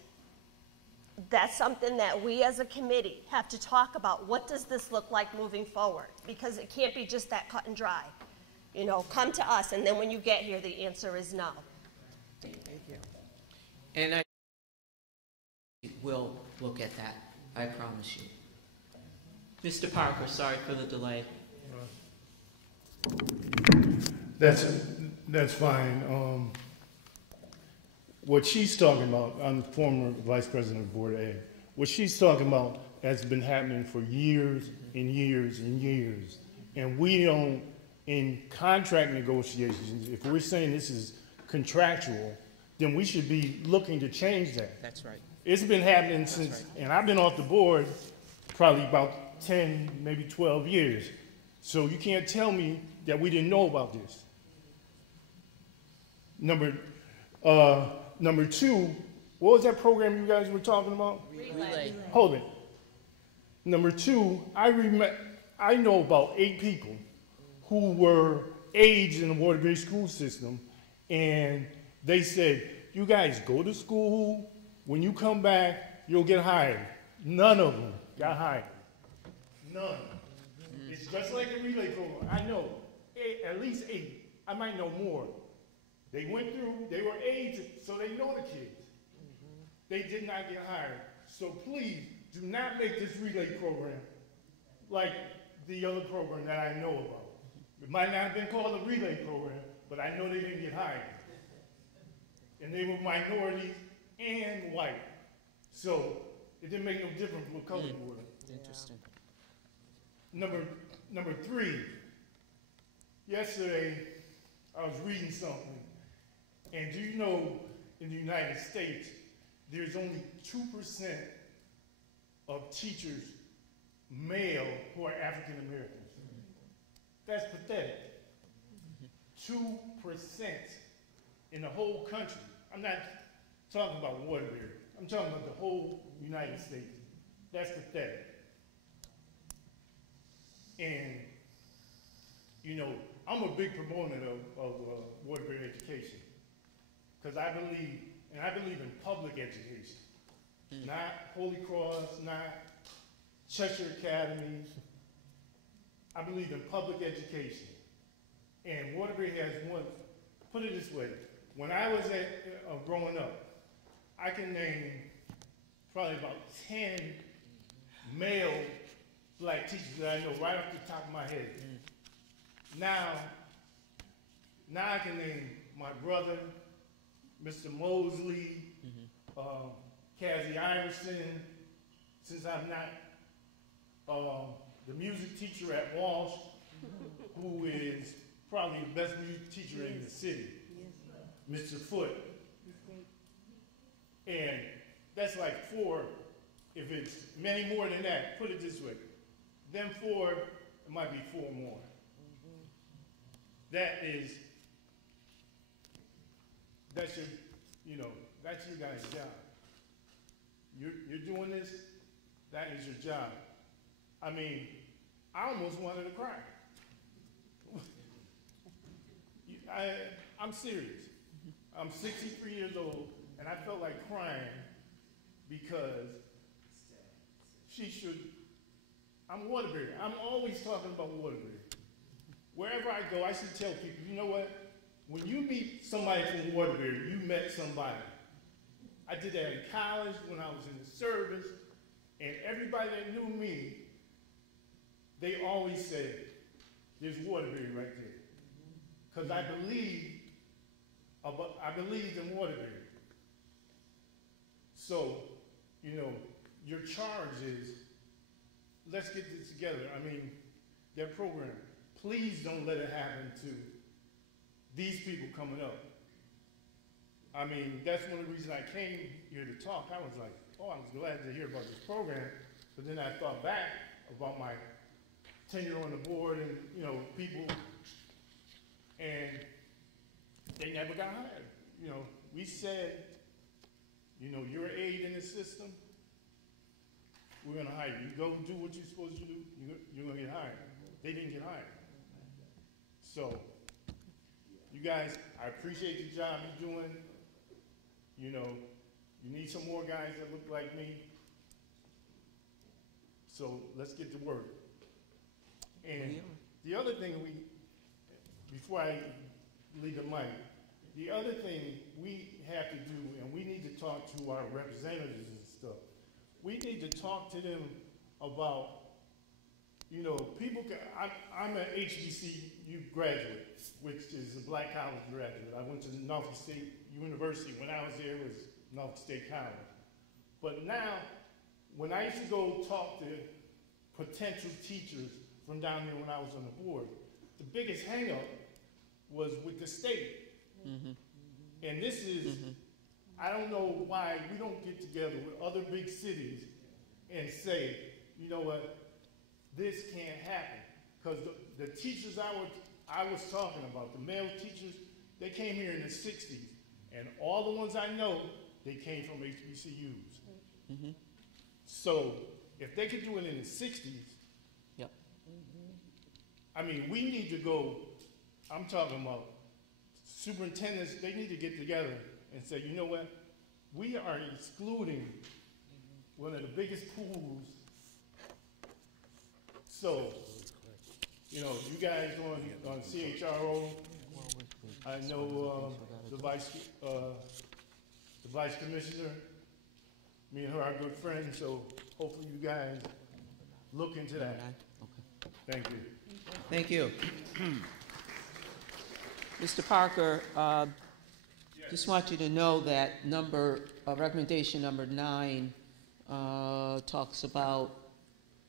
that's something that we as a committee have to talk about. What does this look like moving forward? Because it can't be just that cut and dry. You know, come to us, and then when you get here, the answer is no. Thank you. And I will look at that, I promise you. Mr. Parker, sorry for the delay. That's fine. What she's talking about, I'm the former vice president of Board of Ed. What she's talking about has been happening for years and years and years. And we don't, in contract negotiations, if we're saying this is contractual, then we should be looking to change that. That's right. It's been happening since, and I've been off the board probably about 10, maybe 12 years. So you can't tell me that we didn't know about this. Number two, what was that program you guys were talking about? Relay. Hold it. Number two, I know about 8 people who were aides in the Waterbury school system, and they said, you guys go to school, when you come back, you'll get hired. None of them got hired. None. It's just like the relay program. I know at least 8. I might know more. They went through, they were aides, so they know the kids. They did not get hired. So please, do not make this relay program like the other program that I know about. It might not have been called a relay program, but I know they didn't get hired. And they were minorities and white. So it didn't make no difference what color you were. Interesting. Number 3, yesterday I was reading something, and do you know in the United States there's only 2% of teachers, male, who are African Americans? That's pathetic. 2% in the whole country. I'm not talking about Waterbury. I'm talking about the whole United States. That's pathetic. And, you know, I'm a big proponent of Waterbury education, because I believe in public education, not Holy Cross, not Cheshire Academy. I believe in public education. And Waterbury has one, put it this way, when I was growing up, I can name probably about 10 male black teachers that I know right off the top of my head. Now I can name my brother, Mr. Mosley, Cassie Iverson, since I'm not the music teacher at Walsh, who is probably the best music teacher in the city, Mr. Foote. And that's like 4, if it's many more than that, put it this way. Them 4, it might be 4 more. That's your, that's your guys' job. You're doing this, that is your job. I mean, I almost wanted to cry. I'm serious. I'm 63 years old, and I felt like crying because I'm Waterbury. I'm always talking about Waterbury. Wherever I go, I should tell people, you know what? When you meet somebody from Waterbury, you met somebody. I did that in college when I was in the service, and everybody that knew me, they always said, there's Waterbury right there. Because I believed in Waterbury. So, your charge is, let's get this together. I mean, that program, please don't let it happen to these people coming up. I mean, that's one of the reasons I came here to talk. I was like, oh, I was glad to hear about this program. But then I thought back about my tenure on the board and, people, and they never got hired. We said, you're an aide in the system, we're gonna hire you. You go do what you're supposed to do, you're gonna get hired. They didn't get hired. So, you guys, I appreciate the job you're doing. You need some more guys that look like me. So let's get to work. And the other thing before I leave the mic, the other thing we have to do, and we need to talk to our representatives and stuff, we need to talk to them about, you know, people can, I'm an HBCU graduate, which is a black college graduate. I went to Norfolk State University. When I was there, it was Norfolk State College. But now, when I used to go talk to potential teachers from down there when I was on the board, the biggest hang up was with the state. And this is, I don't know why we don't get together with other big cities and say, you know what, this can't happen. Because the teachers I was talking about, the male teachers, they came here in the 60s. And all the ones I know, they came from HBCUs. So if they could do it in the 60s, I mean, we need to go, I'm talking about superintendents, they need to get together and say, you know what, we are excluding one of the biggest pools. So, you know, you guys on CHRO, I know the vice commissioner, me and her are good friends, so hopefully you guys look into that. Thank you. Thank you. Mr. Parker, just want you to know that recommendation number 9 talks about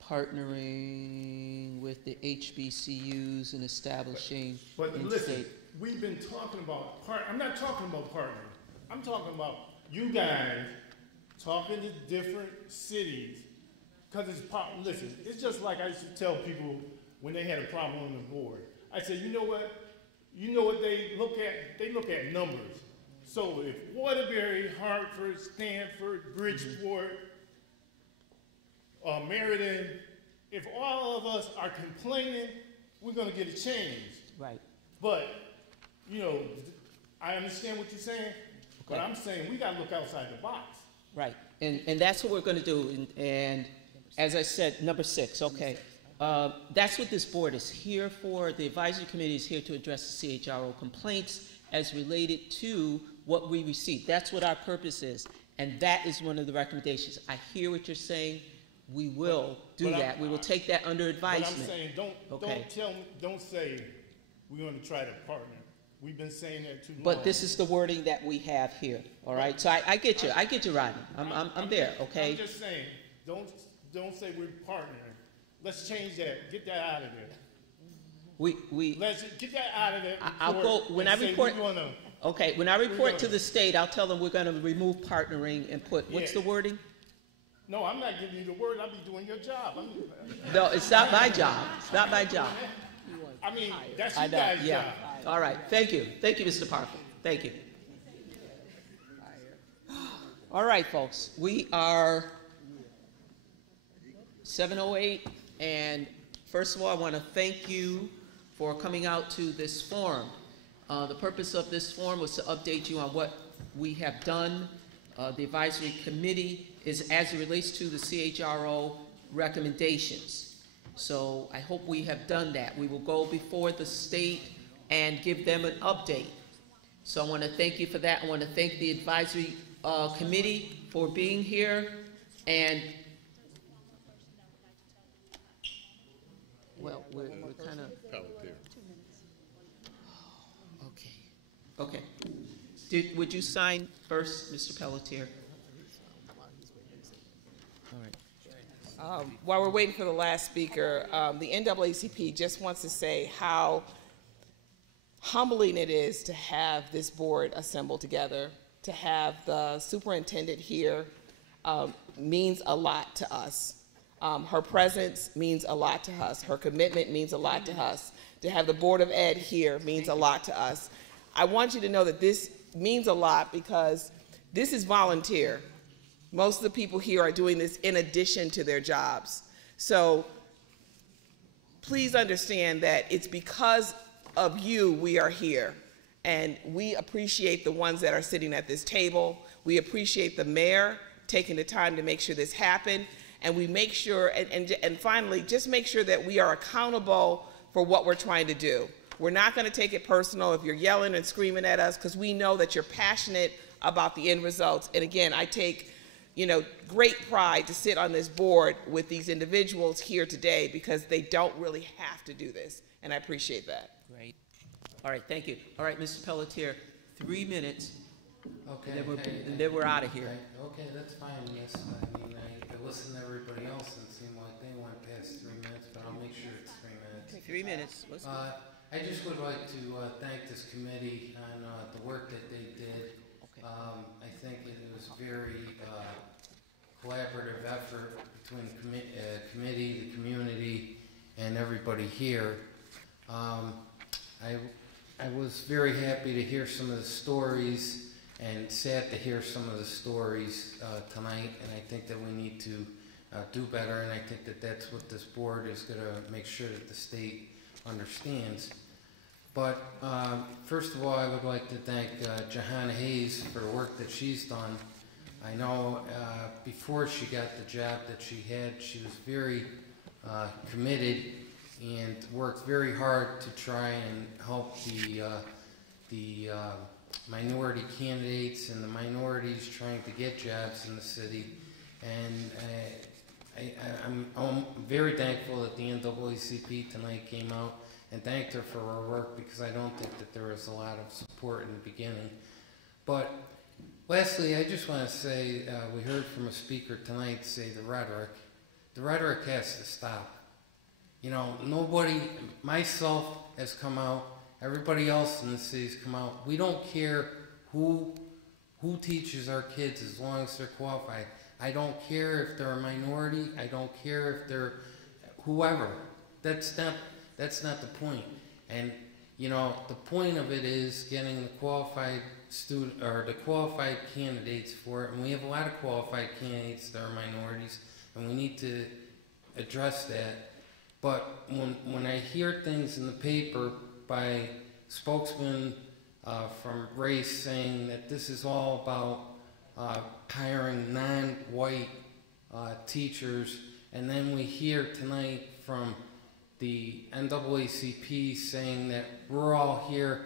partnering with the HBCUs and establishing. But listen, we've been talking about I'm not talking about partnering. I'm talking about you guys talking to different cities. Because listen, it's just like I used to tell people when they had a problem on the board. I said, you know what? You know what they look at? They look at numbers. So if Waterbury, Hartford, Stanford, Bridgeport, Meriden, if all of us are complaining, we're going to get a change. Right. But, you know, I understand what you're saying, but I'm saying we got to look outside the box. Right. And that's what we're going to do. And as I said, number 6, okay. That's what this board is here for. The advisory committee is here to address the CHRO complaints as related to what we received. That's what our purpose is. And that is one of the recommendations. I hear what you're saying. We will do that. We will take that under advisement. But I'm saying, don't say we're going to try to partner. We've been saying that too long. But this is the wording that we have here. All right. So I get you. I get you, Rodney. I'm there. Okay. I'm just saying, don't say we're partnering. Let's change that. Get that out of there. Let's get that out of there. I'll go when I report. Okay, when I report to the state, I'll tell them we're going to remove partnering and put what's the wording? No, I'm not giving you the word. I'll be doing your job. No, it's not my job. It's not my job. I mean, that's you guys' job. All right. Thank you. Thank you, Mr. Parker. Thank you. All right, folks. We are 7:08, and first of all, I want to thank you for coming out to this forum. The purpose of this forum was to update you on what we have done. The advisory committee is as it relates to the CHRO recommendations. So I hope we have done that. We will go before the state and give them an update. So I want to thank you for that. I want to thank the advisory committee for being here. And well, we're kind of okay. Would you sign first, Mr. Pelletier? All right. While we're waiting for the last speaker, the NAACP just wants to say how humbling it is to have this board assembled together, to have the superintendent here means a lot to us. Her presence means a lot to us. Her commitment means a lot to us. To have the Board of Ed here means a lot to us. I want you to know that this means a lot because this is volunteer. Most of the people here are doing this in addition to their jobs. So please understand that it's because of you we are here. And we appreciate the ones that are sitting at this table. We appreciate the mayor taking the time to make sure this happened, and we make sure, and finally, just make sure that we are accountable for what we're trying to do. We're not going to take it personal if you're yelling and screaming at us, because we know that you're passionate about the end results. And again, I take, great pride to sit on this board with these individuals here today, because they don't really have to do this, and I appreciate that. Great. All right, thank you. All right, Mr. Pelletier, 3 minutes. Okay. And then we're out of here. Okay, that's fine, yes. I mean, I listened to everybody else and it seemed like they went past 3 minutes, but I'll make sure it's 3 minutes. Okay, 3 minutes. I just would like to thank this committee on the work that they did. Okay. I think it was very collaborative effort between the committee, the community, and everybody here. I was very happy to hear some of the stories and sad to hear some of the stories tonight, and I think that we need to do better, and I think that that's what this board is going to make sure that the state understands. But first of all, I would like to thank Johanna Hayes for the work that she's done. I know before she got the job that she had, she was very committed and worked very hard to try and help the minority candidates and the minorities trying to get jobs in the city. And I'm very thankful that the NAACP tonight came out and thanked her for her work, because I don't think that there was a lot of support in the beginning. But lastly, I just want to say, we heard from a speaker tonight say the rhetoric. The rhetoric has to stop. Nobody, myself has come out, everybody else in the city's come out. We don't care who teaches our kids as long as they're qualified. I don't care if they're a minority. I don't care if they're whoever. That's not the point. And the point of it is getting the qualified student or the qualified candidates for it. And we have a lot of qualified candidates that are minorities, and we need to address that. But when I hear things in the paper by spokesmen from race saying that this is all about hiring non-white teachers, and then we hear tonight from the NAACP saying that we're all here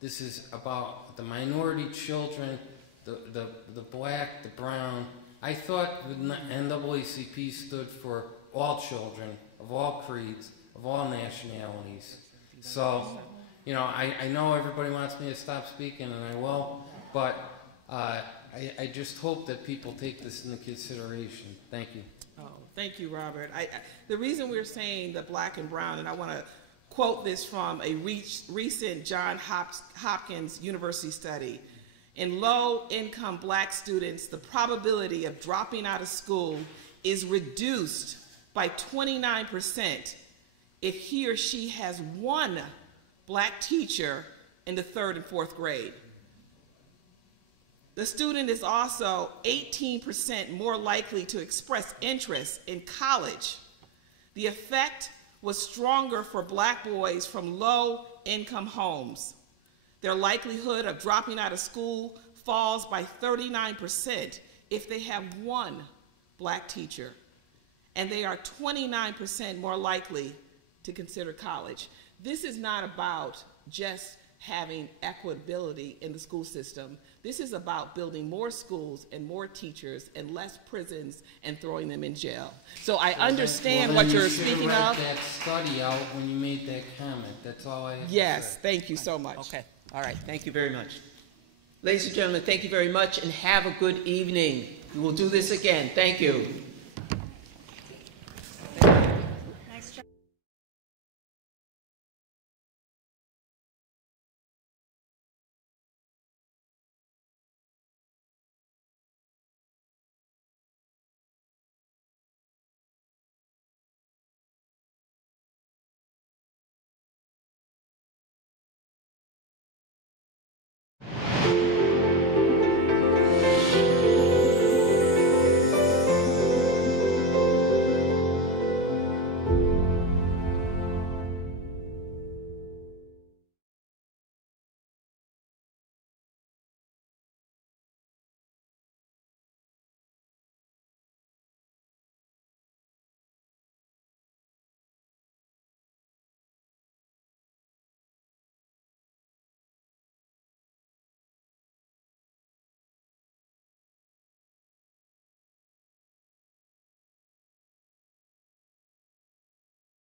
this is about the minority children, the black, the brown. I thought the NAACP stood for all children, of all creeds, of all nationalities. So, I know everybody wants me to stop speaking, and I will, but I just hope that people take this into consideration. Thank you. Oh, thank you, Robert. The reason we're saying the black and brown, and I want to quote this from a recent Johns Hopkins University study. In low-income black students, the probability of dropping out of school is reduced by 29% if he or she has one black teacher in the 3rd and 4th grade. The student is also 18% more likely to express interest in college. The effect was stronger for black boys from low-income homes. Their likelihood of dropping out of school falls by 39% if they have one black teacher, and they are 29% more likely to consider college. This is not about just having equitability in the school system. This is about building more schools and more teachers and less prisons and throwing them in jail. So I understand what you're speaking of. You should have read that study out when you made that comment. That's all I have to say. Yes, thank you so much. Okay, all right, thank you very much. Ladies and gentlemen, thank you very much, and have a good evening. We will do this again. Thank you.